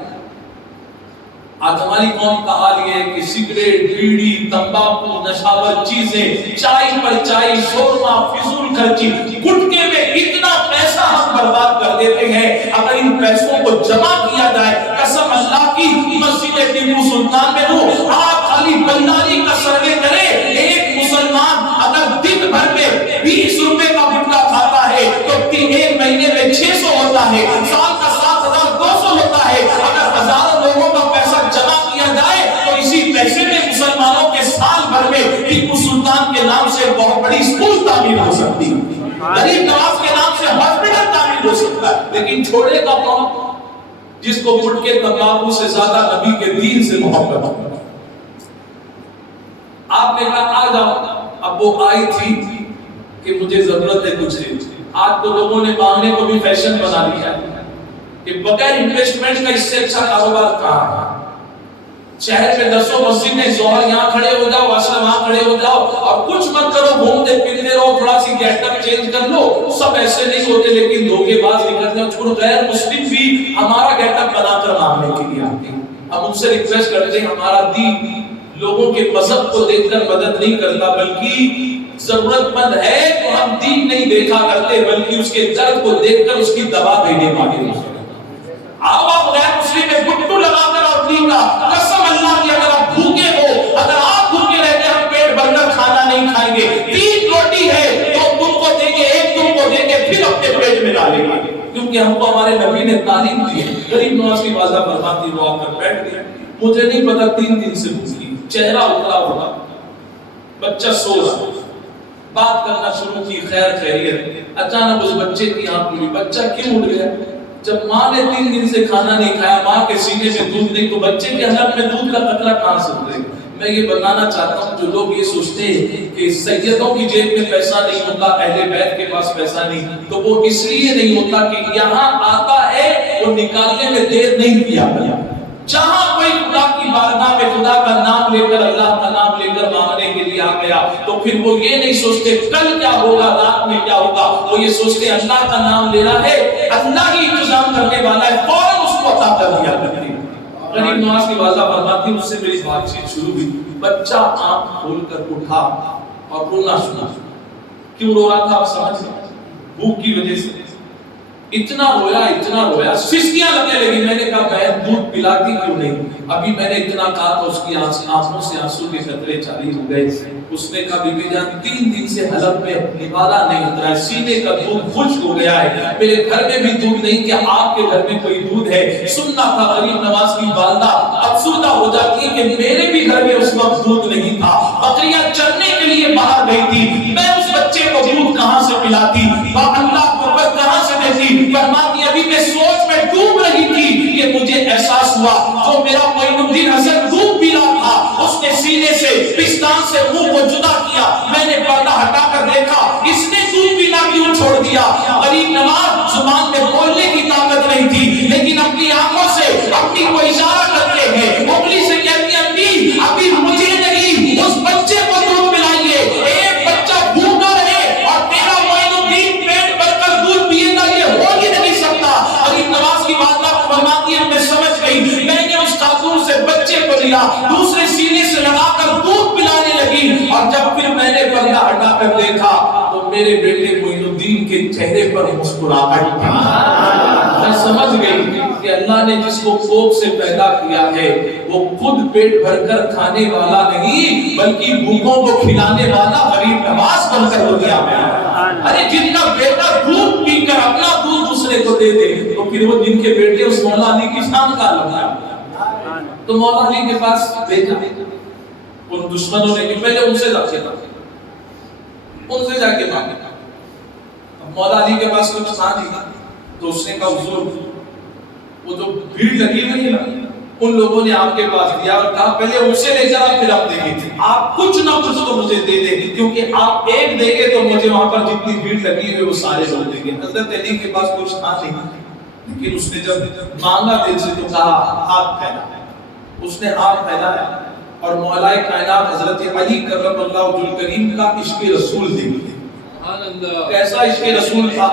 آج ہماری قوم کا حال یہ ہے کہ سگریٹ، بیڑی، تمباکو، نشاور چیزیں، چائے پر چائے، شورما، فضول خرچی، گٹکے میں اتنا پیسہ ہم برباد کر دیتے ہیں۔ اگر ان پیسوں کو جمع کیا جائے، قسم اللہ کی، مسجد ٹیپو سلطان میں ہو، آپ خالی بنداری کا سروے کریں، ایک مسلمان اگر دن بھر میں 20 روپے کا گٹکا کھاتا ہے تو 1 مہینے میں 600 ہوتا ہے، سال کا 7200 ہوتا ہے۔ اگر ہزاروں لوگوں کا پیسہ جمع کیا جائے تو اسی پیسے میں مسلمانوں کے سال بھر میں ٹیپو سلطان کے نام سے بہت بڑی اسکول تعمیر ہو سکتی ہے، غریب نواز کے نام سے ہاسپٹل تعمیر ہو سکتا ہے، لیکن چھوڑے گا کون جس کو گٹکے تمباکو سے زیادہ نبی کے دین سے محبت ہو؟ آپ نے کہا آ جاؤ، اب وہ آئی تھی کہ مجھے ضرورت ہے کچھ ہے۔ آج تو لوگوں نے مانگنے کو بھی فیشن بنا لیا ہے کہ بغیر انویسٹمنٹ کا اس سے اچھا کاروبار کہاں ہے؟ شہر میں 10 مسجدیں، ظہر یہاں کھڑے ہو جاؤ، عصر وہاں کھڑے ہو جاؤ، اور کچھ مت کرو، گھومتے پھرتے رہو، تھوڑا سی گیٹ اپ چینج کر لو۔ سب ایسے نہیں ہوتے، لیکن دھوکے باز نکلتے ہیں، چھوڑ غیر مسلم بھی ہمارا گیٹ اپ بنا کر مانگنے کے لیے آتے ہیں۔ ہم ان سے ریکویسٹ کرتے ہیں، ہمارا دین لوگوں کے مذہب کو دیکھ کر مدد نہیں کرتا، بلکہ ضرورت مند ہے تو ہم دین نہیں دیکھا کرتے بلکہ اس کے درد کو دیکھ کر اس کی دوا دینے والے ہیں۔ آپ غیر مسلم میں گٹو لگا کر اور دین کا قسم اللہ کی اگر آپ بھوکے ہو، اگر آپ بھوکے رہتے ہم پیٹ بھر کر کھانا نہیں کھائیں گے، 3 روٹی ہے تو تم کو دیں گے، ایک تم کو دیں گے، پھر اپنے پیٹ میں ڈالیں گے، کیونکہ ہم کو ہمارے نبی نے تعلیم دی ہے۔ غریب نواز کی والدہ فرماتی وہ آ کر بیٹھ گئے، مجھے نہیں پتا 3 دن سے بھوکی، چہرہ اترا ہوا، بچہ سو رہا، بات کرنا شروع کی، خیر خیریت، اچانک اس بچے کی آنکھ کھلی، بچہ کیوں اٹھ گیا؟ جب ماں نے 3 دن سے کھانا نہیں کھایا، ماں کے سینے میں دودھ نہیں تو بچے کے حلق میں دودھ کا قطرہ کہاں سے اترے؟ میں یہ بتانا چاہتا ہوں جو لوگ یہ سوچتے ہیں کہ سیدوں کی جیب میں پیسہ نہیں ہوتا، اہل بیت کے پاس پیسہ نہیں، تو وہ اس لیے نہیں ہوتا کہ یہاں آتا ہے وہ نکالنے میں دیر نہیں کیا گیا۔ جہاں کوئی خدا کی بارگاہ میں خدا کا نام لے کر، اللہ کا نام لے کر مانگنے کے لیے آ گیا تو پھر وہ یہ نہیں سوچتے کل کیا ہوگا، رات میں کیا ہوگا، وہ یہ سوچتے اللہ کا نام لے رہا ہے، اللہ ہی انتظام کرنے والا ہے، فوراً اس کو عطا کر دیا کرتے ہیں۔ غریب نواز کی والدہ فرماتی اس سے میری بات چیت شروع ہوئی، بچہ آنکھ کھول کر اٹھا اور رونا شروع۔ کیوں رو رہا تھا آپ سمجھ گئے؟ بھوک کی وجہ سے اتنا رویا، سسکیاں لگنے لگی۔ میں نے کہا بہن دودھ پلاتی کیوں نہیں؟ ابھی میں نے اتنا کہا تو اس کی آنکھوں سے آنسو کے قطرے جاری ہو گئے۔ اس نے کہا بی بی جان 3 دن سے حلق میں نوالا نہیں اترا ہے، سینے کا دودھ خشک ہو گیا ہے، میرے گھر میں بھی دودھ نہیں، کیا آپ کے گھر میں کوئی دودھ ہے؟ سننا تھا غریب نواز کی والدہ افسردہ ہو جاتی ہے کہ میرے بھی گھر میں اس وقت دودھ نہیں تھا، بکریاں چرنے کے لیے باہر گئی تھی، میں اس بچے کو دودھ کہاں سے پلاتی، اللہ کو کہاں سے دیتی؟ فرماتی ابھی میں سوچ میں ڈوب رہی تھی کہ مجھے احساس ہوا جو میرا معین الدین حسن دودھ پی رہا تھا اس نے سینے سے پستان سے منہ کو جدا کیا، میں نے پردہ ہٹا کر دیکھا اس نے دودھ پینا کیوں چھوڑ دیا؟ غریب نواز زبان میں بولنے کی طاقت نہیں تھی لیکن اپنی آنکھوں سے اپنی کو اشارہ کرتے ہیں، انگلی سے کہتی ہیں امی ابھی مجھے نہیں اس بچے کو دودھ پلائیے، ایک بچہ بھوکا رہے اور تیرا معین الدین پیٹ بھر کر دودھ پیے گا، یہ ہو ہی نہیں سکتا۔ غریب نواز کی والدہ فرماتی ہے میں سمجھ گئی، میں نے اس خاتون سے بچے کو لیا، دوسرے سینے سے لگا کر دودھ پلانے لگی، اور جب پھر میں نے پردہ ہٹا کر دیکھا تو میرے بیٹے معین الدین کے چہرے پر مسکراہٹ تھی۔ میں سمجھ گئی کہ اللہ نے جس کو کوکھ سے پیدا کیا ہے وہ خود پیٹ بھر کر کھانے والا نہیں بلکہ بھوکوں کو کھلانے والا غریب نواز بن کر دنیا میں آیا۔ ارے جن کا بیٹا دودھ پی کر اپنا دودھ دوسرے کو دے دے تو پھر وہ جن کے بیٹے اس مولا علی کی شان کا لگا تو مولا علی کے پاس بھیجا، ان دشمنوں نے کہ پہلے ان سے جا کے مانگا، مولا علی کے پاس کچھ تھا نہیں تو اس نے کہا حضور وہ جو بھیڑ لگی ہوئی ہے نا ان لوگوں نے آپ کے پاس دیا اور کہا پہلے ان سے لے جا پھر آپ دیں گے، آپ کچھ نہ کچھ تو مجھے دے دیں کیونکہ آپ ایک دیں گے تو مجھے وہاں پر جتنی بھیڑ لگی ہوئی وہ سارے لوگ دیں گے۔ حضرت علی کے پاس کچھ تھا نہیں لیکن اس نے جب مانگا دل سے تو کہا ہاتھ پھیلا، اس نے ہاتھ پھیلایا اور مولا کائنات حضرت علی کرم اللہ وجہ الکریم کا عشق رسول دیکھتے کیسا عشق رسول تھا۔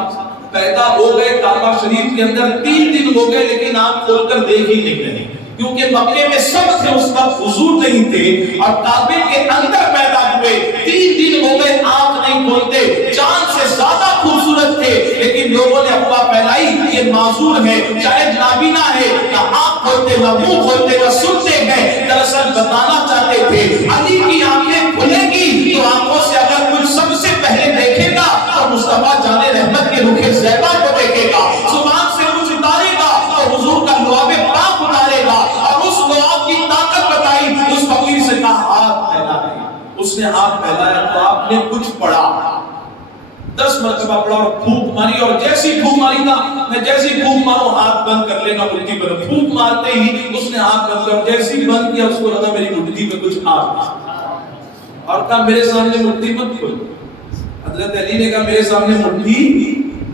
پیدا ہو گئے کعبہ شریف کے اندر 3 دن ہو گئے لیکن آنکھ کھول کر دیکھ ہی نہیں رہے کیونکہ مکے میں سب تھے اس وقت حضور نہیں تھے اور کعبے کے اندر پیدا ہوئے 3 دن ہو گئے آنکھ نہیں کھولتے، چاند سے زیادہ خوبصورت تھے لیکن لوگوں نے افواہ پھیلائی یہ معذور ہے، شاید نابینا ہے، نہ آنکھ کھولتے نہ منہ کھولتے نہ سنتے ہیں۔ دراصل بتانا چاہتے تھے علی کی آنکھیں کھلے گی تو آنکھوں سے اگر کچھ سب سے پہلے دیکھے گا تو مصطفیٰ جان رحمت کے رخ زیبا کو دیکھے گا، زبان سے کچھ اتارے گا تو حضور کا لعاب پاک اتارے گا، اور اس لعاب کی طاقت بتائی۔ اس فقیر سے کہا ہاتھ پھیلایا، اس نے ہاتھ پھیلایا تو آپ نے کچھ پڑھا، 10 مرتبہ پڑھا اور پھونک ماری، اور جیسی پھونک ماری تھا میں جیسی پھونک ماروں ہاتھ بند کر لینا مٹھی پر، پھونک مارتے ہی اس نے ہاتھ بند کر جیسی بند کیا اس کو لگا میری مٹھی میں کچھ آ اور کہا میرے سامنے مٹھی مت کھول۔ حضرت علی نے کہا میرے سامنے مٹھی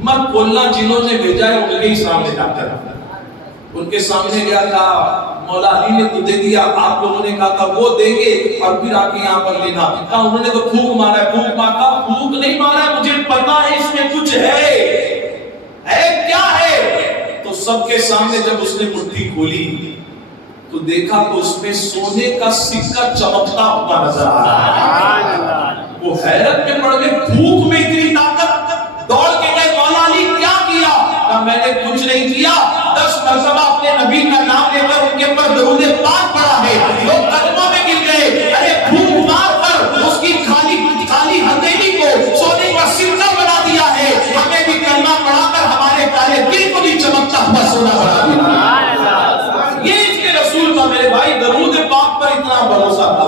مت کھولنا، جنہوں نے بھیجا ہے ان کے ہی سامنے جاتا ہے۔ ان کے سامنے گیا تھا، مولا علی نے تو دے دیا، آپ لوگوں نے کہا تھا وہ دیں گے اور پھر آ کے یہاں پر لینا، کہا انہوں نے تو پھونک مارا ہے، پھونک مارا، پھونک نہیں مارا ہے، مجھے پتا ہے اس میں کچھ ہے کیا ہے؟ تو سب کے سامنے جب اس نے مٹھی کھولی تو دیکھا تو اس میں سونے کا سکہ چمکتا ہوا نظر آ رہا ہے، وہ حیرت میں پڑ گئے، بھوک میں اتنی طاقت، دوڑ کے گئے، مولا علی کیا کیا؟ کہا میں نے کچھ نہیں کیا، 10 مرتبہ اپنے نبی کا نام لے کر ان کے پر درود پاک پڑھا ہے۔ لوگ قدموں میں گر گئے، ارے بھوک مار کر اس کی خالی ہتھیلی کو سونے کا سکہ بنا دیا ہے، ہمیں بھی کلمہ پڑھا کر ہمارے کالے دل کو بھی چمکتا ہوا سونا بنا دیا۔ یہ اس کے رسول کا میرے بھائی درود پاک پر اتنا بھروسہ تھا۔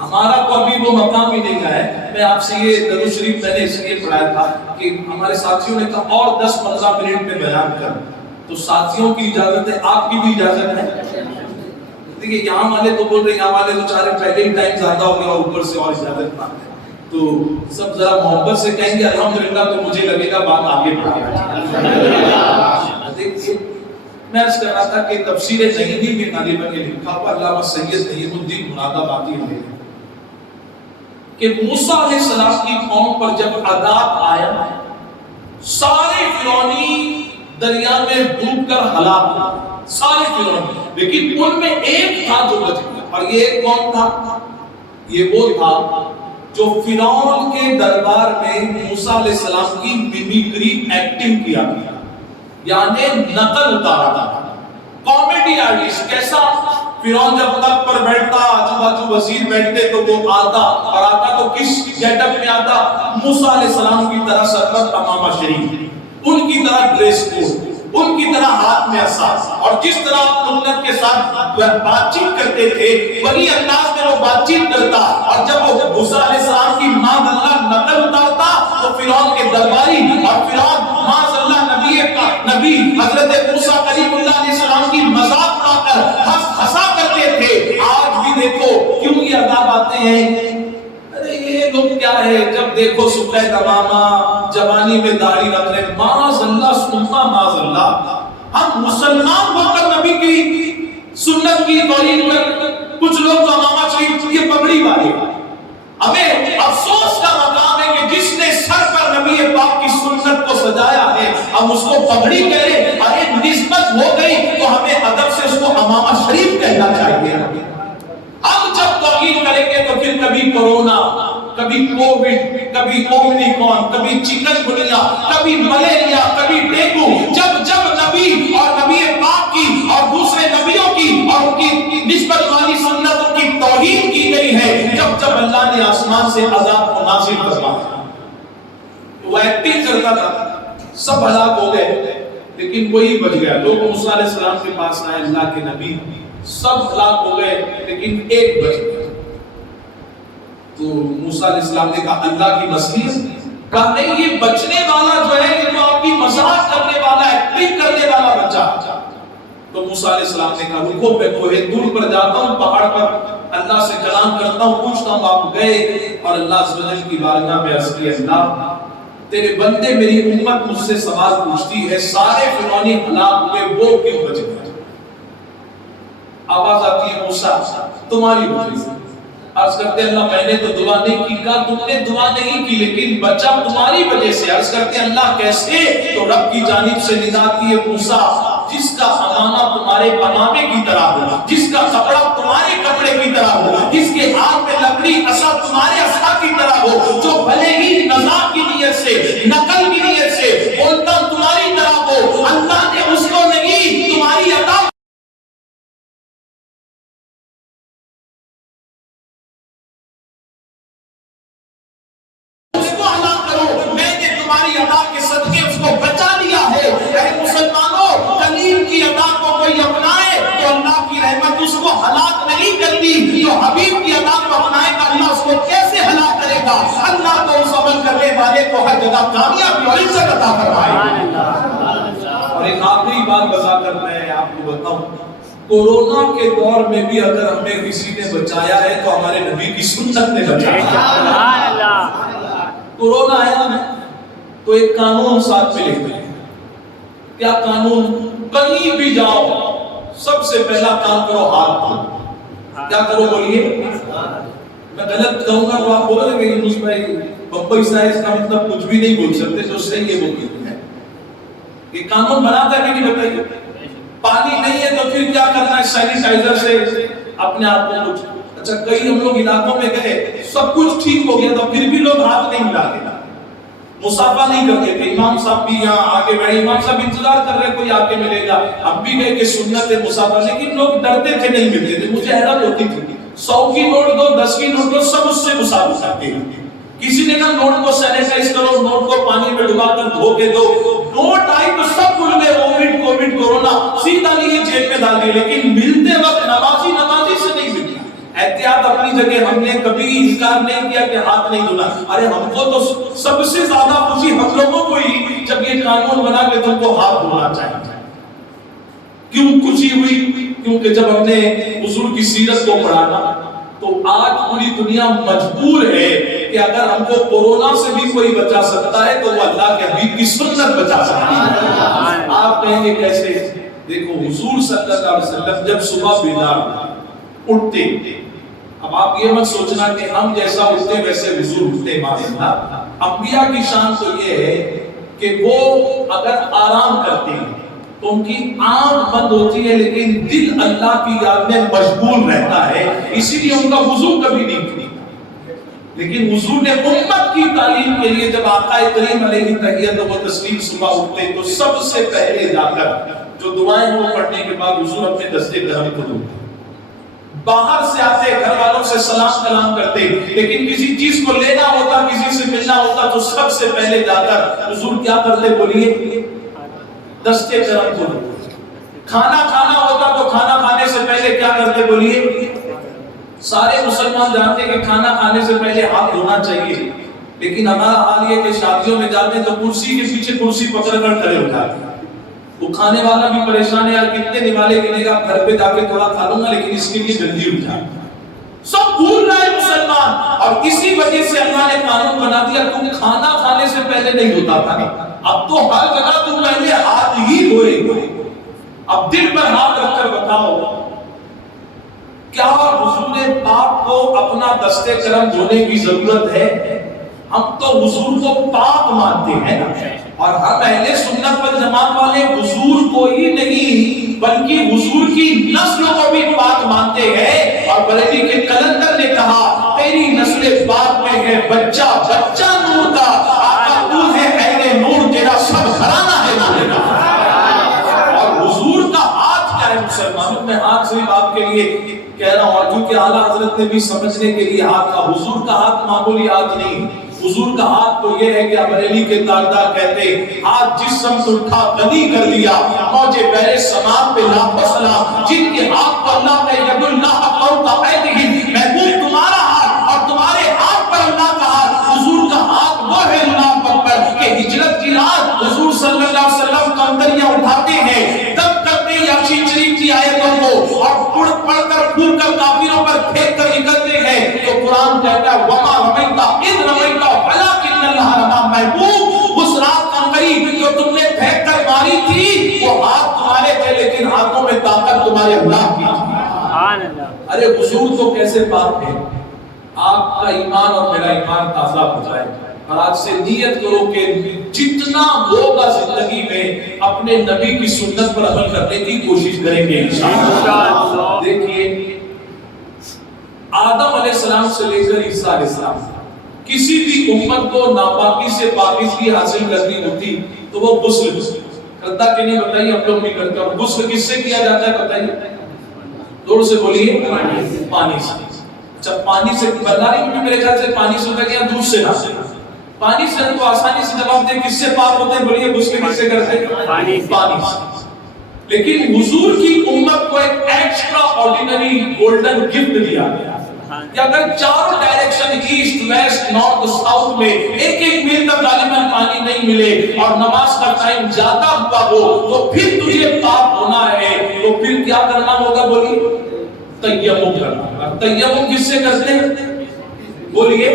ہمارا تو ابھی وہ مقام ہی نہیں ہے۔ میں آپ سے یہ درود شریف میں نے اس لیے پڑھایا تھا کہ ہمارے ساتھیوں نے کہا اور 10-15 منٹ میں بیان کر، تو ساتھیوں کی اجازت ہے، آپ کی بھی اجازت ہے؟ دیکھیے یہاں والے تو بول رہے ہیں، یہاں والے تو چارے پہلے ہی ٹائم زیادہ ہو گیا، اوپر سے اور اجازت مانگتے ہیں، تو سب ذرا محبت سے کہیں گے الحمدللہ، تو مجھے لگے گا بات آگے بڑھا۔ دیکھیے میں عرض کر رہا تھا کہ تفسیر نحوی میں غالباً یہ لکھا ہوا علامہ سید نعیم الدین مراد آبادی نے کہ موسیٰ علیہ السلام کی قوم پر جب عذاب آیا، سارے فرعونی دریا میں ڈوب کر ہلاک ہوئے، سارے فرعونی، لیکن ان میں ایک تھا جو بچ گیا، اور یہ ایک کون تھا؟ یہ وہ تھا جو فرعون کے دربار میں موسیٰ علیہ السلام کی میمیکری ایکٹنگ کیا گیا، یعنی نقل اتارا تھا، کامیڈی آرٹسٹ۔ کیسا؟ فرعون جب تخت پر بیٹھتا، آجو باجو وزیر بیٹھتے تو وہ آتا، اور آتا تو کس گیٹ اپ میں آتا؟ موسیٰ علیہ السلام کی طرح سر پر امامہ شریف، ان کی طرح ڈریس کوڈ، ان کی طرح ہاتھ میں عصا، اور جس طرح سنت کے ساتھ بات چیت کرتے تھے وہی انداز میں وہ بات چیت کرتا، اور جب وہ موسیٰ علیہ السلام کی معاذ اللہ نقل اتارتا تو فرعون کے درباری اور فرعون معاذ اللہ نبی حضرت موسیٰ کلیم اللہ علیہ السلام کی مذاق اڑا کر ہنسا کرتے تھے۔ آج بھی دیکھو کیوں یہ عذاب آتے ہیں، ارے یہ لوگ کیا ہے، جب دیکھو سفید امامہ، جوانی میں داڑھی رکھ رہے، معاذ اللہ سنما معاذ اللہ۔ ہم مسلمان ہو کر نبی کی سنت کی توہین کر، کچھ لوگ تو امامہ شریف یہ پگڑی والے، ہمیں افسوس کا مقام ہے کہ جس نے سر پر نبی پاک کی سنت کو سجایا ہے ہم اس کو پگڑی کہے، ارے نسبت ہو گئی تو ہمیں ادب سے اس کو امامہ شریف کہنا چاہیے۔ ہم جب توہین کریں گے تو پھر کبھی کورونا، کبھی کووڈ، کبھی اومنیکون، کبھی چکن گنیا، کبھی ملیریا، کبھی ڈینگو، جب نبی اور نبی پاک کی اور دوسرے نبیوں کی اور ان کی نسبت والی سنتوں کی توہین کی گئی ہے، جب اللہ نے آسمان سے عذاب کو نازل فرمایا، وہ ایکٹنگ کرتا تھا، سب ہلاک ہو گئے لیکن وہی بچ گیا۔ لوگ موسیٰ علیہ السلام کے پاس آئے، اللہ کے نبی، سب ہلاک ہو گئے لیکن ایک بچ گیا۔ تو موسیٰ علیہ السلام نے کہا اللہ کی مصلحت، کہا نہیں یہ بچنے والا جو ہے یہ تو آپ کی مذاق کرنے والا ہے، ایکٹنگ کرنے والا بچہ۔ تو موسیٰ علیہ السلام نے کہا رکو میں کوہ طور پر جاتا ہوں، پہاڑ پر اللہ سے کلام کرتا ہوں، پوچھتا ہوں۔ آپ گئے اور اللہ عز و جل کی بارگاہ میں عرض کیا اللہ تیرے بندے میری امت مجھ سے سوال پوچھتی ہے، سارے فرعونی ہلاک ہوئے وہ کیوں بچ گئے؟ آواز آتی ہے موسیٰ تمہاری وجہ سے۔ عرض کرتے اللہ میں نے تو دعا نہیں کی، کہا تم نے دعا نہیں کی لیکن بچہ تمہاری وجہ سے۔ عرض کرتے اللہ کیسے؟ تو رب کی جانب سے ندا آتی ہے موسیٰ جس کا امامہ تمہارے امامے کی طرح ہو، جس کا کپڑا تمہارے کپڑے کی طرح ہو، جس کے ہاتھ میں لکڑی عصا تمہارے عصا کی طرح ہو، جو بھلے ہی مذاق کی نیت سے، نقل کی نیت سے بولتا تمہاری طرح ہو، اللہ نے اس کو نہیں تمہاری عطا کے صدقے اس کو بچا دیا ہے۔ اے مسلمانوں کلیم کی عطا کو کوئی اپنائے تو اللہ کی رحمت اس کو ہلاک نہیں کرتی، جو حبیب کی عطا کو اپنائے گا اللہ اس کو کیسے ہلاک کرے گا؟ اللہ تو اس عمل کرنے والے کو ہر جگہ کامیابی اور عزت عطا فرمائے۔ اور ایک آخری بات بتا کر میں آپ کو بتاؤں، کورونا کے دور میں بھی اگر ہمیں کسی نے بچایا ہے تو ہمارے نبی کی سنت نے بچایا۔ کورونا آیا نا تو ایک قانون ساتھ میں لکھتے ہیں، کیا قانون؟ کہیں بھی جاؤ سب سے پہلا کام کرو ہاتھ دھو۔ کیا کرو بولیے؟ میں غلط کہوں گا تو آپ بولیں گے یونس بھائی بمبئی سائز کا مطلب کچھ بھی نہیں بول سکتے، جو صحیح ہے وہ کہتے ہیں۔ یہ قانون بنا کر نہیں بتائیے۔ پانی نہیں ہے تو پھر کیا کرنا ہے؟ سینیٹائزر سے اپنے آپ کو کچھ اچھا کئی ہم لوگ علاقوں میں گئے سب کچھ ٹھیک ہو گیا تھا پھر بھی لوگ ہاتھ نہیں ملاتے تھے، مصافحہ نہیں کرتے تھے. امام صاحب بھی یہاں آگے بیٹھے، امام صاحب انتظار کر رہے کوئی آگے ملے گا، ہم بھی گئے کہ سنت ہے مصافحہ، لیکن لوگ ڈرتے تھے نہیں ملتے تھے. مجھے حیرت ہوتی تھی 100 کی نوٹ دو 10 کی نوٹ دو سب اس سے مصافحہ کرتے ہیں. کسی نے کہا نوٹ کو سینیٹائز کرو، نوٹ کو پانی میں ڈبا کر دھو کے دو، نوٹ آئی تو سب بھول گئے کووڈ کورونا سیدھا لیے جیب میں ڈال دیے. لیکن ملتے وقت نمازی سے نہیں ملتا. احتیاط اپنی جگہ، ہم نے کبھی انکار نہیں کیا کہ ہاتھ نہیں دھونا. ارے ہم کو تو سب سے زیادہ خوشی ہم لوگوں کو ہی جب یہ قانون بنا کہ تم کو ہاتھ دھونا چاہیے. کیوں خوشی ہوئی؟ کیونکہ جب ہم نے حضور کی سیرت کو پڑھا نا تو آج پوری دنیا مجبور ہے کہ اگر ہم کو کورونا سے بھی کوئی بچا سکتا ہے تو وہ اللہ کے حبیب کی سنت بچا سکتا ہے. آپ کہیں گے کیسے؟ دیکھو حضور صلی اللہ علیہ وسلم جب صبح بیدار اٹھتے، اب آپ یہ مت سوچنا کہ ہم جیسا اٹھتے ویسے حضور اٹھتے. ماشاءاللہ انبیاء کی شان تو یہ ہے کہ وہ اگر آرام کرتے ہیں تو ان کی آنکھ بند ہوتی ہے لیکن دل اللہ کی یاد میں مشغول رہتا ہے، اسی لیے ان کا وضو کبھی نہیں ٹوٹتا. لیکن حضور نے امت کی تعلیم کے لیے جب آقا کریم علیہ تحیت و تسلیم صبح اٹھتے تو سب سے پہلے جا کر جو دعائیں وہ پڑھنے کے بعد حضور اپنے دستے کرم کو دھوتے، باہر سے آتے گھر والوں سے سلام کلام کرتے، لیکن کسی چیز کو لینا ہوتا کسی سے ملنا ہوتا تو سب سے پہلے جا کر حضور کیا کرتے؟ بولیے دستے کرم کو دھوتے. کھانا کھانا ہوتا تو کھانا کھانے سے پہلے کیا کرتے؟ بولیے. سارے مسلمان جانتے ہیں کہ کھانا کھانے سے پہلے ہاتھ دھونا چاہیے، لیکن ہمارا حال یہ کہ شادیوں میں جاتے ہیں تو کرسی کے پیچھے کرسی پکڑ کر کھڑے ہو جاتے ہیں. وہ کھانے والا بھی پریشان ہے، یار کتنے نوالے گنے گا، گھر پہ جا کے تھوڑا کھا لوں گا، لیکن اس کے لیے جلدی اٹھ جائے. سب بھول رہے مسلمان، اور اسی وجہ سے اللہ نے قانون بنا دیا تم کھانا کھانے سے پہلے نہیں دھوتا تھا، اب تو ہر جگہ تم پہلے ہاتھ ہی دھوئے. اب دل پر ہاتھ رکھ کر بتاؤ کیا حضور پاک کو اپنا دستے کرم دھونے کی ضرورت ہے؟ ہم تو حضور کو پاک مانتے ہیں نا، اور ہم اہل سنت والجماعت والے حضور کو ہی نہیں بلکہ حضور کی نسل کو بھی پاک مانتے ہیں. اور بریلی کے کلندر نے کہا تیری نسل پاک میں ہے بچہ بچہ نور کا، آقا تو ہے اہل نور، تیرا سب گھرانہ ہے نور کا. اور حضور کا ہاتھ کیا ہے مسلمانوں؟ میں ہاتھ صرف آپ کے لیے کہہ رہا ہوں کیونکہ اعلیٰ حضرت نے بھی سمجھنے کے لیے ہاتھ کا، حضور کا ہاتھ معمولی ہاتھ نہیں. حضور کا ہاتھ تو یہ ہے کہ بریلی کے تاجدار کہتے ہاتھ جس سمت اٹھا غنی کر دیا، موجے بحر سماعت پہ لاکھوں سلام، جن کے ہاتھ پر اللہ کا ید اللہ فوق ایدیہم، محبوب تمہارا ہاتھ اور تمہارے ہاتھ پر اللہ کا ہاتھ. حضور کا ہاتھ وہ ہے اللہ اکبر کہ ہجرت کی رات حضور صلی اللہ علیہ وسلم کمتریاں اٹھاتے ہیں، دب کرتے یاسین شریف کی آیتوں کو اور پڑھ کر پھول کر کافروں پر پھینک کر نکلتے ہیں. تو قرآن کہتا ہے وما رمیت اذ رمیت ولکن اللہ رمی. محبوب اس رات کنکری جو تم نے پھینک کر ماری تھی وہ ہاتھ تمہارے تھے لیکن ہاتھوں میں طاقت تمہارے اللہ کی تھی. ارے حضور تو کیسے پاک ہے. آپ کا ایمان اور میرا ایمان تازہ ہو جائے اور آج سے نیت کرو کہ جتنا ہوگا زندگی میں اپنے نبی کی سنت پر عمل کرنے کی کوشش کریں گے انشاءاللہ. دیکھیے آدم علیہ السلام سے لے کر عیسیٰ علیہ السلام کسی بھی امت کو ناپاکی سے پاکیزگی حاصل کرنی ہوتی تو وہ غسل کرتا کہ نہیں بتائیے؟ ہم لوگ نہیں کرتے. اور غسل کس سے کیا جاتا ہے بتائیے؟ زور سے بولیے. پانی سے. اچھا پانی سے برداری میں میرے خیال سے پانی سے ہوتا کیا؟ دودھ سے نہ. پانی سے تو آسانی سے جواب دیں کس سے پاک ہوتے ہیں؟ بولیے غسل کس سے کرتے ہیں؟ پانی سے. لیکن حضور کی امت کو ایک ایکسٹرا آرڈینری گولڈن گفٹ دیا گیا کہ اگر چاروں direction east west north south میں ایک ایک میل تک غالباً پانی نہیں ملے اور نماز کا ٹائم زیادہ ہوا ہو تو پھر تجھے پاک ہونا ہے تو پھر کیا کرنا ہوگا؟ بولیے تیمم کرنا. تیمم کس سے کرتے ہیں؟ بولیے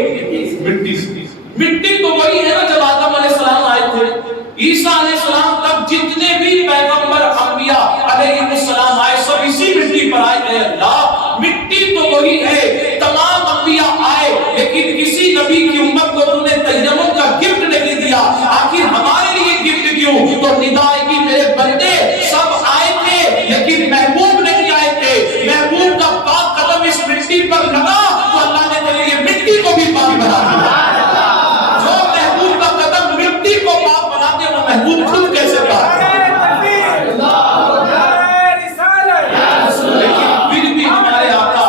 مٹی سے. مٹی تو وہی ہے نا جب آدم علیہ السلام آئے تھے. عیسیٰ علیہ السلام تک جتنے بھی پیغمبر انبیاء علیہ السلام آئے سب اسی مٹی پر آئے. اللہ مٹی تو وہی ہے، تمام انبیاء آئے لیکن کسی نبی کی امت کو تم نے تیمم کا گفٹ نہیں دیا. آخر ہمارے لیے گفٹ کیوں؟ تو ندا ہے کہ میرے بندے سب آئے تھے لیکن محبوب نہیں آئے تھے. محبوب کا پاک قدم اس مٹی پر لگا کو بھی پاک بنا دیا. جو محبوب کا قدم مٹی کو پاک بنا دے وہ محبوب خود کیسے پاک ہے. لیکن پھر بھی ہمارے آقا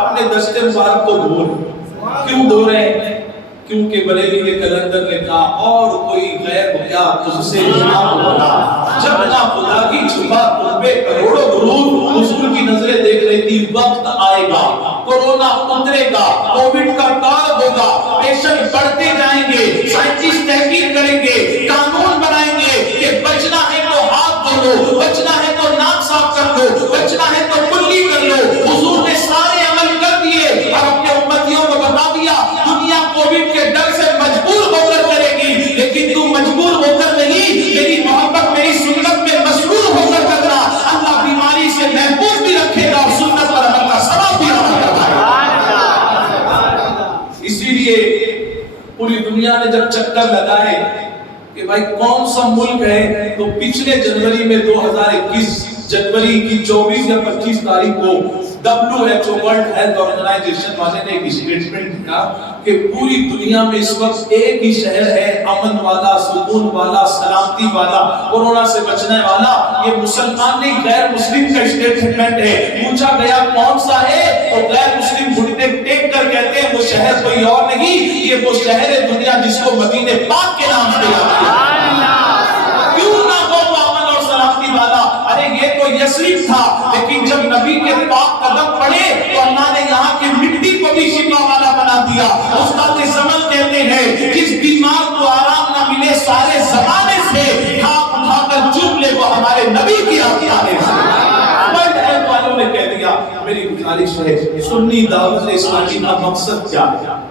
اپنے دشت مبارک کو دھو رہے. کیوں دھو رہے ہیں؟ کیونکہ بریلی کے کلندر نے کہا اور کوئی غیر کیا تجھ سے نہ ہوگا. جب نہ خدا کی چھپا تم پہ کروڑوں درود. حضور کی نظریں دیکھ رہی تھی وقت آئے گا, کورونا اترے گا, کووڈ کا کال ہوگا, پیشنٹ بڑھتے جائیں گے, سائنٹسٹ تحقیق کریں گے, قانون بنائیں گے کہ بچنا ہے تو ہاتھ دھو لو, بچنا ہے تو ناک صاف کر لو, بچنا ہے تو کلی کر لو. حضور نے سارے عمل کر دیے اور اپنے امتیوں کو بتا دیا دنیا کووڈ کے ڈر سے مجبور ہو کر کرے گی, لیکن تو مجبور ہو کر نہیں, میری محبت میری سنت میں مسرور ہو کر کرنا. اللہ بیماری سے محفوظ بھی رکھے گا اور سنت پر عمل کا ثواب بھی رکھے گا. اسی لیے پوری دنیا نے جب چکر لگائے کہ بھائی کون سا ملک ہے, تو پچھلے جنوری میں 2021 جنوری کی 24 یا 25 تاریخ کو WHO ورلڈ ہیلتھ آرگنائزیشن والے نے ایک اسٹیٹمنٹ دیا کہ پوری دنیا میں اس وقت ایک ہی شہر ہے امن والا, سکون والا, سلامتی والا, کورونا سے بچنے والا. یہ مسلمان نہیں غیر مسلم کا اسٹیٹمنٹ ہے. پوچھا گیا کون سا ہے, تو غیر مسلم گھٹنے ٹیک کر کہتے ہیں وہ شہر کوئی اور نہیں, یہ وہ شہر ہے دنیا جس کو مدینہ پاک کے نام سے جاتا ہے. کیوں نہ ہو وہ امن اور سلامتی والا؟ ارے یہ تو یثرب تھا, لیکن جب نبی کے پاک قدم پڑے تو اللہ نے یہاں کی مٹی کو بھی شفا والا بنا دیا. استاد زمن کہتے ہیں جس بیمار کو آرام نہ ملے سارے زمانے سے, ہاتھ اٹھا کر چوم لے وہ ہمارے نبی کی آنے سے. ورلڈ والوں نے کہہ دیا میری گزارش ہے سنی دعوت اسلامی کا مقصد کیا ہے؟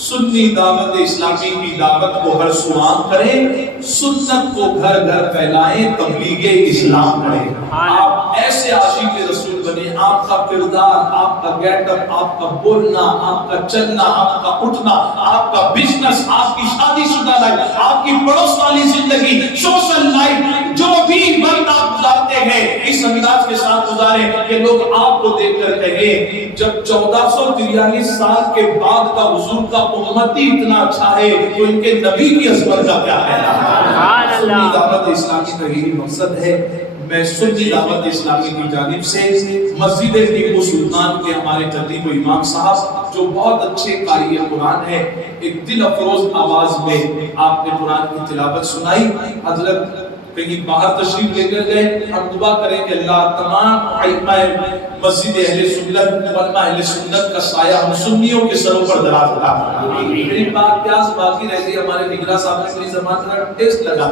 سنی دعوت اسلامی کی دعوت کو ہر سو عام کریں, سنت کو گھر گھر پھیلائیں, تبلیغ اسلام کریں. آپ ایسے عاشق رسول بنے, آپ کا کردار, آپ کا گیٹ اپ, آپ کا بولنا, آپ کا چلنا, آپ کا اٹھنا, آپ کا بزنس, آپ کی شادی شدہ لائف, آپ کی پڑوس والی زندگی, سوشل لائف, جو بھی وقت آپ گزارتے ہیں اس انداز کے ساتھ گزاریں کہ لوگ آپ کو دیکھ کر کہیں جب 1443 سال کے بعد کا حضور کا امتی اتنا اچھا ہے تو ان کے نبی کی عظمت کا کیا ہے. سنی دعوت اسلامی کا یہی مقصد ہے. میں سنی دعوت اسلامی کی جانب سے مسجد ٹیپو سلطان کے ہمارے جدید و امام صاحب جو بہت اچھے قاری قرآن ہے, ایک دل افروز آواز میں آپ نے قرآن کی تلاوت سنائی. حضرت کہیں باہر تشریف لے کر گئے, ہم دعا کریں کہ اللہ تمام ائمہ مسجد اہل سنت, علماء اہل سنت کا سایہ ہم سنیوں کے سروں پر دراز عطا فرمائے. میری بات پیاس باقی رہ گئی, ہمارے نگراں صاحب نے میری زبان کا ٹیسٹ لگا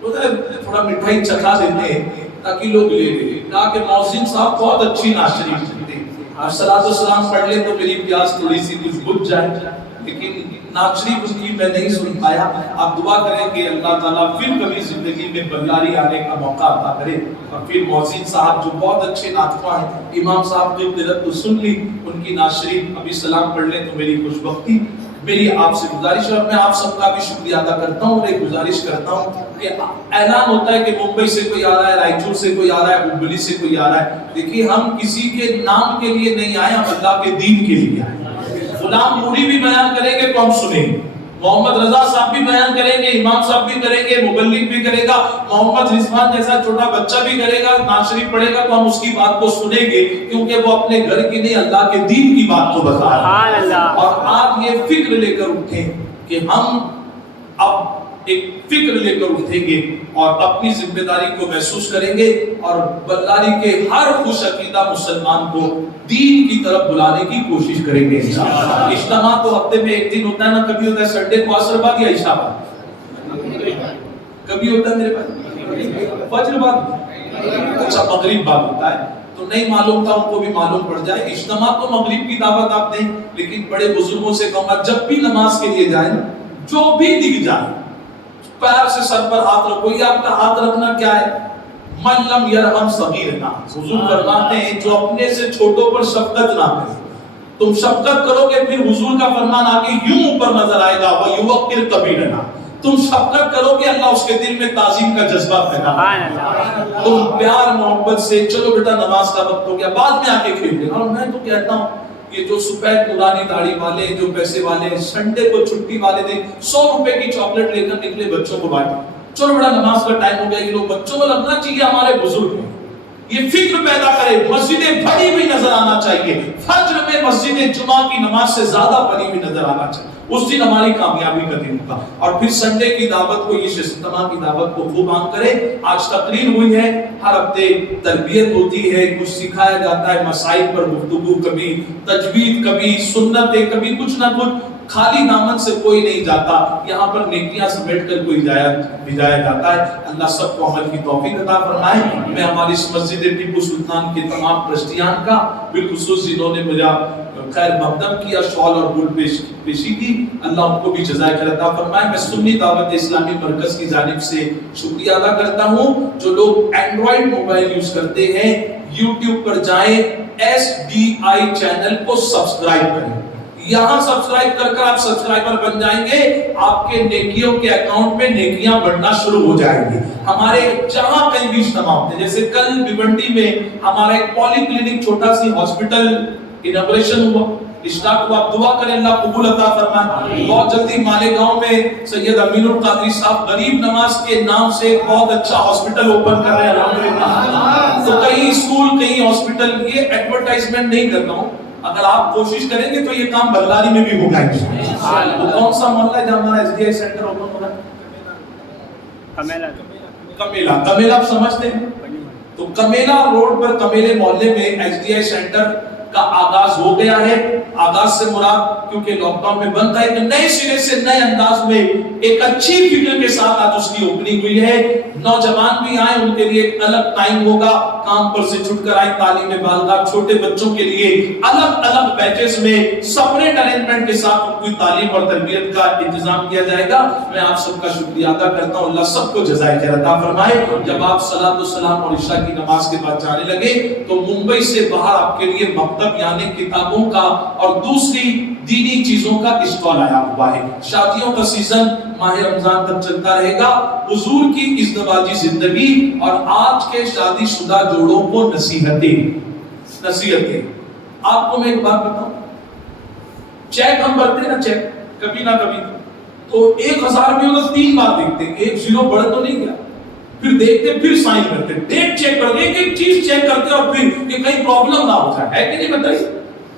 تھوڑا مٹھائی چکھا دیتے ہیں تاکہ لوگ لے لیں. کہا کہ مؤذن صاحب بہت اچھی نعت شریف پڑھتے ہیں, صلاۃ و سلام پڑھ لیں تو میری پیاس تھوڑی سی کچھ بجھ جائے, لیکن نعت شریف ان کی میں نہیں سن پایا. آپ دعا کریں کہ اللہ تعالیٰ پھر کبھی زندگی میں بنگاری آنے کا موقع عطا کرے. اور پھر مؤذن صاحب جو بہت اچھے نعت خواں ہیں, امام صاحب کی قرات تو سن لی, ان کی نعت شریف ابھی سلام پڑھ لیں تو میری خوش بختی. میری آپ سے گزارش ہے اور میں آپ سب کا بھی شکریہ ادا کرتا ہوں اور ایک گزارش کرتا ہوں کہ اعلان ہوتا ہے کہ ممبئی سے کوئی آ رہا ہے, رائچور سے کوئی آ رہا ہے, ہبلی سے کوئی آ رہا ہے. دیکھیے ہم کسی کے نام کے لیے نہیں آئے, ہم اللہ کے دین کے لیے آئے. غلام موری بھی بیان کریں گے تو ہم سنیں گے, محمد رضا صاحب بھی بیان کریں گے, امام صاحب بھی کریں گے, مبلغ بھی کرے گا, محمد رضوان جیسا چھوٹا بچہ بھی کرے گا, نعت شریف پڑھے گا تو ہم اس کی بات کو سنیں گے کیونکہ وہ اپنے گھر کی نہیں اللہ کے دین کی بات کو بتا رہا ہے. اور آپ یہ فکر لے کر اٹھیں کہ ہم اب ایک فکر لے کر اٹھیں گے اور اپنی ذمہ داری کو محسوس کریں گے اور بلاری کے ہر خوش عقیدہ مسلمان کو دین کی طرف بلانے کی کوشش کریں گے انشاءاللہ. اجتماع تو ہفتے میں ایک دن ہوتا ہے نا, کبھی ہوتا ہے سنڈے کو عصر بعد یا عشاء بعد, کبھی ہوتا ہے میرے پاس فجر بعد, اچھا مغرب بعد ہوتا ہے. تو نہیں معلوم تھا, ان کو بھی معلوم پڑ جائے. اجتماع تو مغرب کی دعوت آپ دیں, لیکن بڑے بزرگوں سے کہوں گا جب بھی نماز کے لیے جائیں جو بھی دکھ جائے پیر سے سر پر ہاتھ رکھو. یہ آپ کا ہاتھ رکھنا کیا ہے؟ من لم یرحم صغیرنا, حضور فرماتے ہیں جو اپنے سے چھوٹوں پر شفقت نہ کرے. تم شفقت کرو گے پھر حضور کا فرمان آگے یوں اوپر نظر آئے گا, وَيُوَقِّرْ كَبِيرَنَا. تم شفقت کرو گے اللہ اس کے دل میں تعظیم کا جذبہ پیدا کرے. تم پیار محبت سے چلو بیٹا نماز کا وقت ہو گیا بعد میں آ کے کھیل لینا. اور میں تو کہتا ہوں یہ جو سفید پرانی داڑھی والے جو پیسے والے سنڈے کو چھٹی والے دن 100 روپے کی چاکلیٹ لے کر نکلے بچوں کو بانٹے. چلو بڑا نماز کا ٹائم ہو گیا, یہ لوگ بچوں کو لگنا چاہیے ہمارے بزرگ ہیں, یہ فکر پیدا کرے مسجدیں بھری ہوئی نظر آنا چاہیے, فجر میں مسجد جمعہ کی نماز سے زیادہ بھری ہوئی نظر آنا چاہیے, اس دن ہماری کامیابی کا دن ہوگا. اور پھر سنڈے کی دعوت کو, یہ اجتماع کی دعوت کو خوب عام کرے. آج تقریر ہوئی ہے, ہر ہفتے تربیت ہوتی ہے, کچھ سکھایا جاتا ہے, مسائل پر گفتگو, کبھی تجوید, کبھی سنتیں, کبھی کچھ نہ کچھ. خالی دامن سے کوئی نہیں جاتا, یہاں پر نیکیاں سمیٹ کر کوئی بھیجایا جاتا ہے. اللہ سب کو عمل کی توفیق عطا فرمائے. میں ہماری اس مسجد ٹیپو سلطان کے تمام ٹرسٹیان کا, بالخصوص جنہوں نے مجھے خیر مقدم کیا, شال اور گل پیشی کی, اللہ ان کو بھی جزائے خیر عطا فرمائے. میں سنی دعوت اسلامی مرکز کی جانب سے شکریہ ادا کرتا ہوں. جو لوگ اینڈرائیڈ موبائل یوز کرتے ہیں, یوٹیوب پر جائیں, SDI چینل کو سبسکرائب کریں. یہاں سبسکرائب کر آپ سبسکرائبر بن جائیں گے, آپ کے نیکیوں کے اکاؤنٹ میں نیکیاں بڑھنا شروع ہو جائیں گی. ہمارے جہاں کہیں بھی اجتماع ہوتے ہیں, جیسے کل بھیونڈی میں ہمارا ایک پولی کلینک چھوٹا سی ہاسپٹل انوگریشن ہوا, اسٹارٹ ہوا, دعا کریں اللہ قبول عطا فرمائے. بہت جلدی مالیگاؤں میں سید امین القادری صاحب غریب نواز کے نام سے ایک بہت اچھا ہاسپٹل اوپن کر رہے ہیں الحمدللہ. تو کہیں اسکول, کہیں ہاسپٹل, یہ ایڈورٹائزمنٹ نہیں کر رہا ہوں, اگر آپ کوشش کریں گے تو یہ کام بلاری میں بھی ہوگا انشاءاللہ. وہ کون سا محلہ ہے جہاں ہمارا SDI سینٹر اوپن ہو رہا ہے؟ کمیلا آپ سمجھتے ہیں؟ تو کمیلا روڈ پر کمیلے محلے میں SDI سینٹر کا آغاز ہو گیا ہے. آغاز سے مراد کیونکہ لاک ڈاؤن میں بند تھا, ایک نئے سرے سے نئے انداز میں ایک اچھی فکر کے ساتھ آج اس کی اوپننگ ہوئی ہے. نوجوان بھی آئے, ان کے لیے ایک الگ ٹائم ہوگا, کام پر سے چھٹ کر آئے, تعلیم بالغاہ چھوٹے بچوں کے لیے الگ الگ بیچز میں سپریٹ ارینجمنٹ کے ساتھ ان کی تعلیم اور تربیت کا انتظام کیا جائے گا. میں آپ سب کا شکریہ ادا کرتا ہوں, اللہ سب کو جزائے خیر عطا فرمائے. جب آپ صلاۃ والسلام اور عشاء کی نماز کے بعد جانے لگے تو ممبئی سے باہر آپ کے لیے مکتب یعنی کتابوں کا اور دوسری دینی چیزوں کا اسٹال آیا ہوا ہے. شادیوں کا سیزن ماہ رمضان تک چلتا رہے گا. حضور کی ازدواجی زندگی اور آج کے شادی شدہ جوڑوں کو نصیحتیں. آپ کو میں ایک بات بتاؤں, چیک ہم بھرتے ہیں نا, چیک کبھی نہ کبھی تو 1000 بھی ہوگا 3 بار دیکھتے ہیں, ایک زیرو بڑھ تو نہیں گیا, پھر دیکھتے, پھر سائن کرتے, ڈیٹ چیک کرتے, ایک چیز چیک کرتے اور پھر کہ کہیں پرابلم نہ ہو جائے, ہے کہ نہیں بتائیے.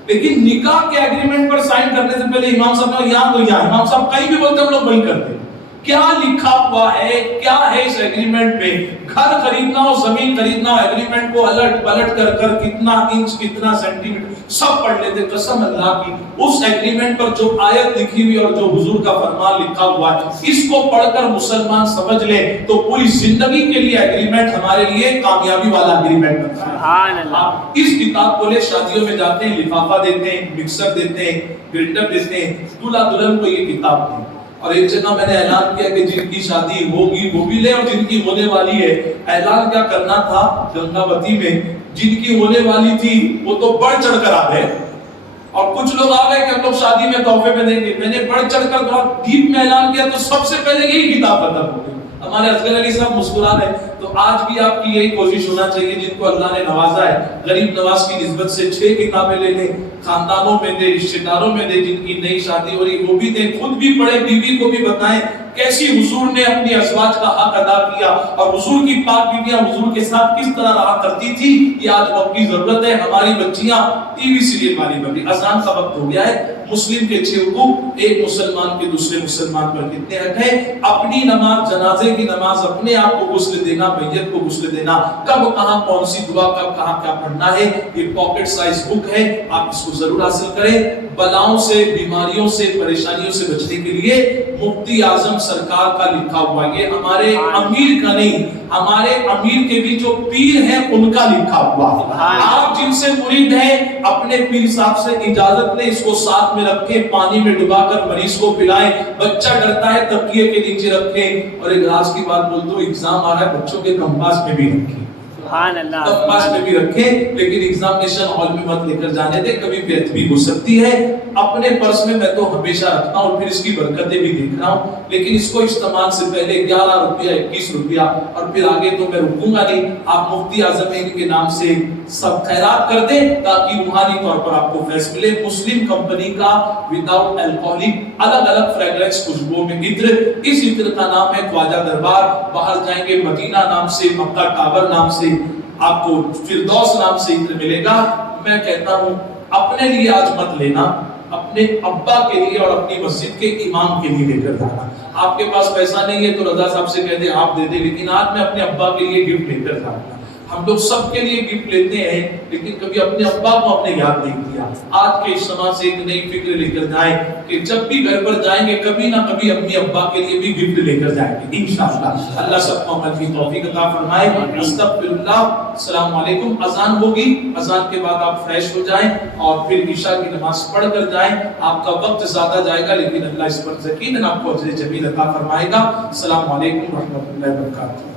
لیکن نکاح کے ایگریمنٹ پر سائن کرنے سے پہلے امام صاحب نے یہاں تو یہاں, امام صاحب کہیں بھی بولتے ہم لوگ وہیں کرتے. کیا لکھا ہوا ہے, کیا ہے اس ایگریمنٹ میں؟ گھر خریدنا ہو, زمین خریدنا ہو, ایگریمنٹ کو الٹ پلٹ کر کتنا انچ کتنا سینٹی میٹر سب پڑھ لیتے. قسم اللہ کی, اس ایگریمنٹ پر جو آیت لکھی ہوئی اور جو حضور کا فرمان لکھا ہوا ہے, اس کو پڑھ کر مسلمان سمجھ لے تو پوری زندگی کے لیے ایگریمنٹ ہمارے لیے کامیابی والا ایگریمنٹ بنتا ہے. سبحان اللہ. اس کتاب کو لے شادیوں میں جاتے ہیں, لفافہ دیتے ہیں, مکسر دیتے ہیں, گرینڈر دیتے ہیں, دولہا دلہن کو یہ کتاب دی. اور ایک جگہ میں نے اعلان کیا کہ جن کی شادی ہوگی وہ بھی لے, اور جن کی ہونے والی ہے, اعلان کیا کرنا تھا گنگاوتی میں, جن کی ہونے والی تھی وہ تو بڑھ چڑھ کر آ گئے, اور کچھ لوگ آ گئے کہ ہم لوگ شادی میں تحفے میں دیں گے. میں نے بڑھ چڑھ کر تھوڑا ڈیپ میں اعلان کیا تو سب سے پہلے یہی کتاب ختم ہو گئی. ہمارے اصغر علی صاحب مسکرا رہے. تو آج بھی آپ کی یہی کوشش ہونا چاہیے, جن کو اللہ نے نوازا ہے غریب نواز کی نسبت سے 6 کتابیں لے لیں, خاندانوں میں دے, رشتہ داروں میں دے, جن کی نئی شادی ہو رہی وہ بھی دیں, خود بھی پڑھیں, بیوی کو بھی بتائیں کیسی حضور نے اپنی ازواج کا حق ادا کیا, اور حضور کی پاک بیویاں حضور کے ساتھ کس طرح رہا کرتی تھی. یہ آج وقت کی ضرورت ہے. ہماری بچیاں ٹی وی سیریل والی بنی. اذان کا وقت ہو گیا ہے. مسلم کے 6 حقوق, ایک مسلمان کے دوسرے مسلمان پر کتنے حق ہیں؟ اپنی نماز, جنازے کی نماز, اپنے آپ کو غسل دینا, میت کو غسل دینا, کب کہاں کون سی دعا, کب کہاں کیا پڑھنا ہے. یہ پاکٹ سائز بک ہے, آپ اس کو ضرور حاصل کریں. بلاؤں سے, بیماریوں سے, پریشانیوں سے بچنے کے لیے مفتی اعظم سرکار کا لکھا ہوا, یہ ہمارے امیر کا نہیں, ہمارے امیر کے بھی جو پیر ہیں ان کا لکھا ہوا. آپ جن سے مرید ہیں اپنے پیر صاحب سے اجازت لیں, اس کو ساتھ میں رکھیں, پانی میں ڈبا کر مریض کو پلائیں. بچہ ڈرتا ہے تکیے کے نیچے رکھیں. اور ایک راز کی بات بول دوں, ایگزام آ رہا ہے, بچوں کے کمپاس میں بھی رکھیں, سبحان اللہ, کمپاس میں بھی رکھیں, لیکن ایگزامینیشن ہال میں مت لے کر جانے دیں, کبھی بیعت بھی ہو سکتی ہے. اپنے پرس میں تو ہمیشہ رکھتا ہوں اور پھر اس کی برکتیں بھی دیکھ رہا ہوں، لیکن اس کو استعمال سے پہلے 11 روپیہ 21 روپیہ اور پھر آگے تو میں رکوں گا نہیں۔ آپ مفتی اعظم کے نام سے سب خیرات کر دیں تاکہ روحانی طور پر آپ کو فیض ملے۔ مسلم کمپنی کا وداؤٹ الکوہلک الگ الگ فریگرنس خوشبو میں عطر، اس عطر کا نام ہے خواجہ دربار۔ باہر جائیں گے مدینہ نام سے، مکہ ٹاور نام سے، آپ کو فردوس نام سے عطر ملے گا۔ میں کہتا ہوں اپنے لیے آج مت لینا، اپنے ابا کے لیے اور اپنی مسجد کے امام کے لیے لے کر جانا۔ آپ کے پاس پیسہ نہیں ہے تو رضا صاحب سے کہہ دیں آپ دے دیں، لیکن آج میں اپنے ابا کے لیے گفٹ لے کر جاؤں گا۔ ہم لوگ سب کے لیے گفٹ لیتے ہیں لیکن کبھی اپنے ابا کو اپنے یاد نہیں کیا۔ آج کے اجتماع سے ایک نئی فکر لے کر جائیں کہ جب بھی گھر پر جائیں گے کبھی نہ کبھی اپنی ابا کے لیے بھی گفٹ لے کر جائیں گے انشاءاللہ۔ اللہ سب کو عمل کی توفیق عطا فرمائے۔ استغفر اللہ۔ السلام علیکم۔ اذان ہوگی، اذان کے بعد آپ فریش ہو جائیں اور پھر عشاء کی نماز پڑھ کر جائیں۔ آپ کا وقت زیادہ جائے گا لیکن اللہ اس پر یقیناً آپ کو اجر جمیل عطا فرمائے گا۔ السلام علیکم ورحمۃ اللہ وبرکاتہ۔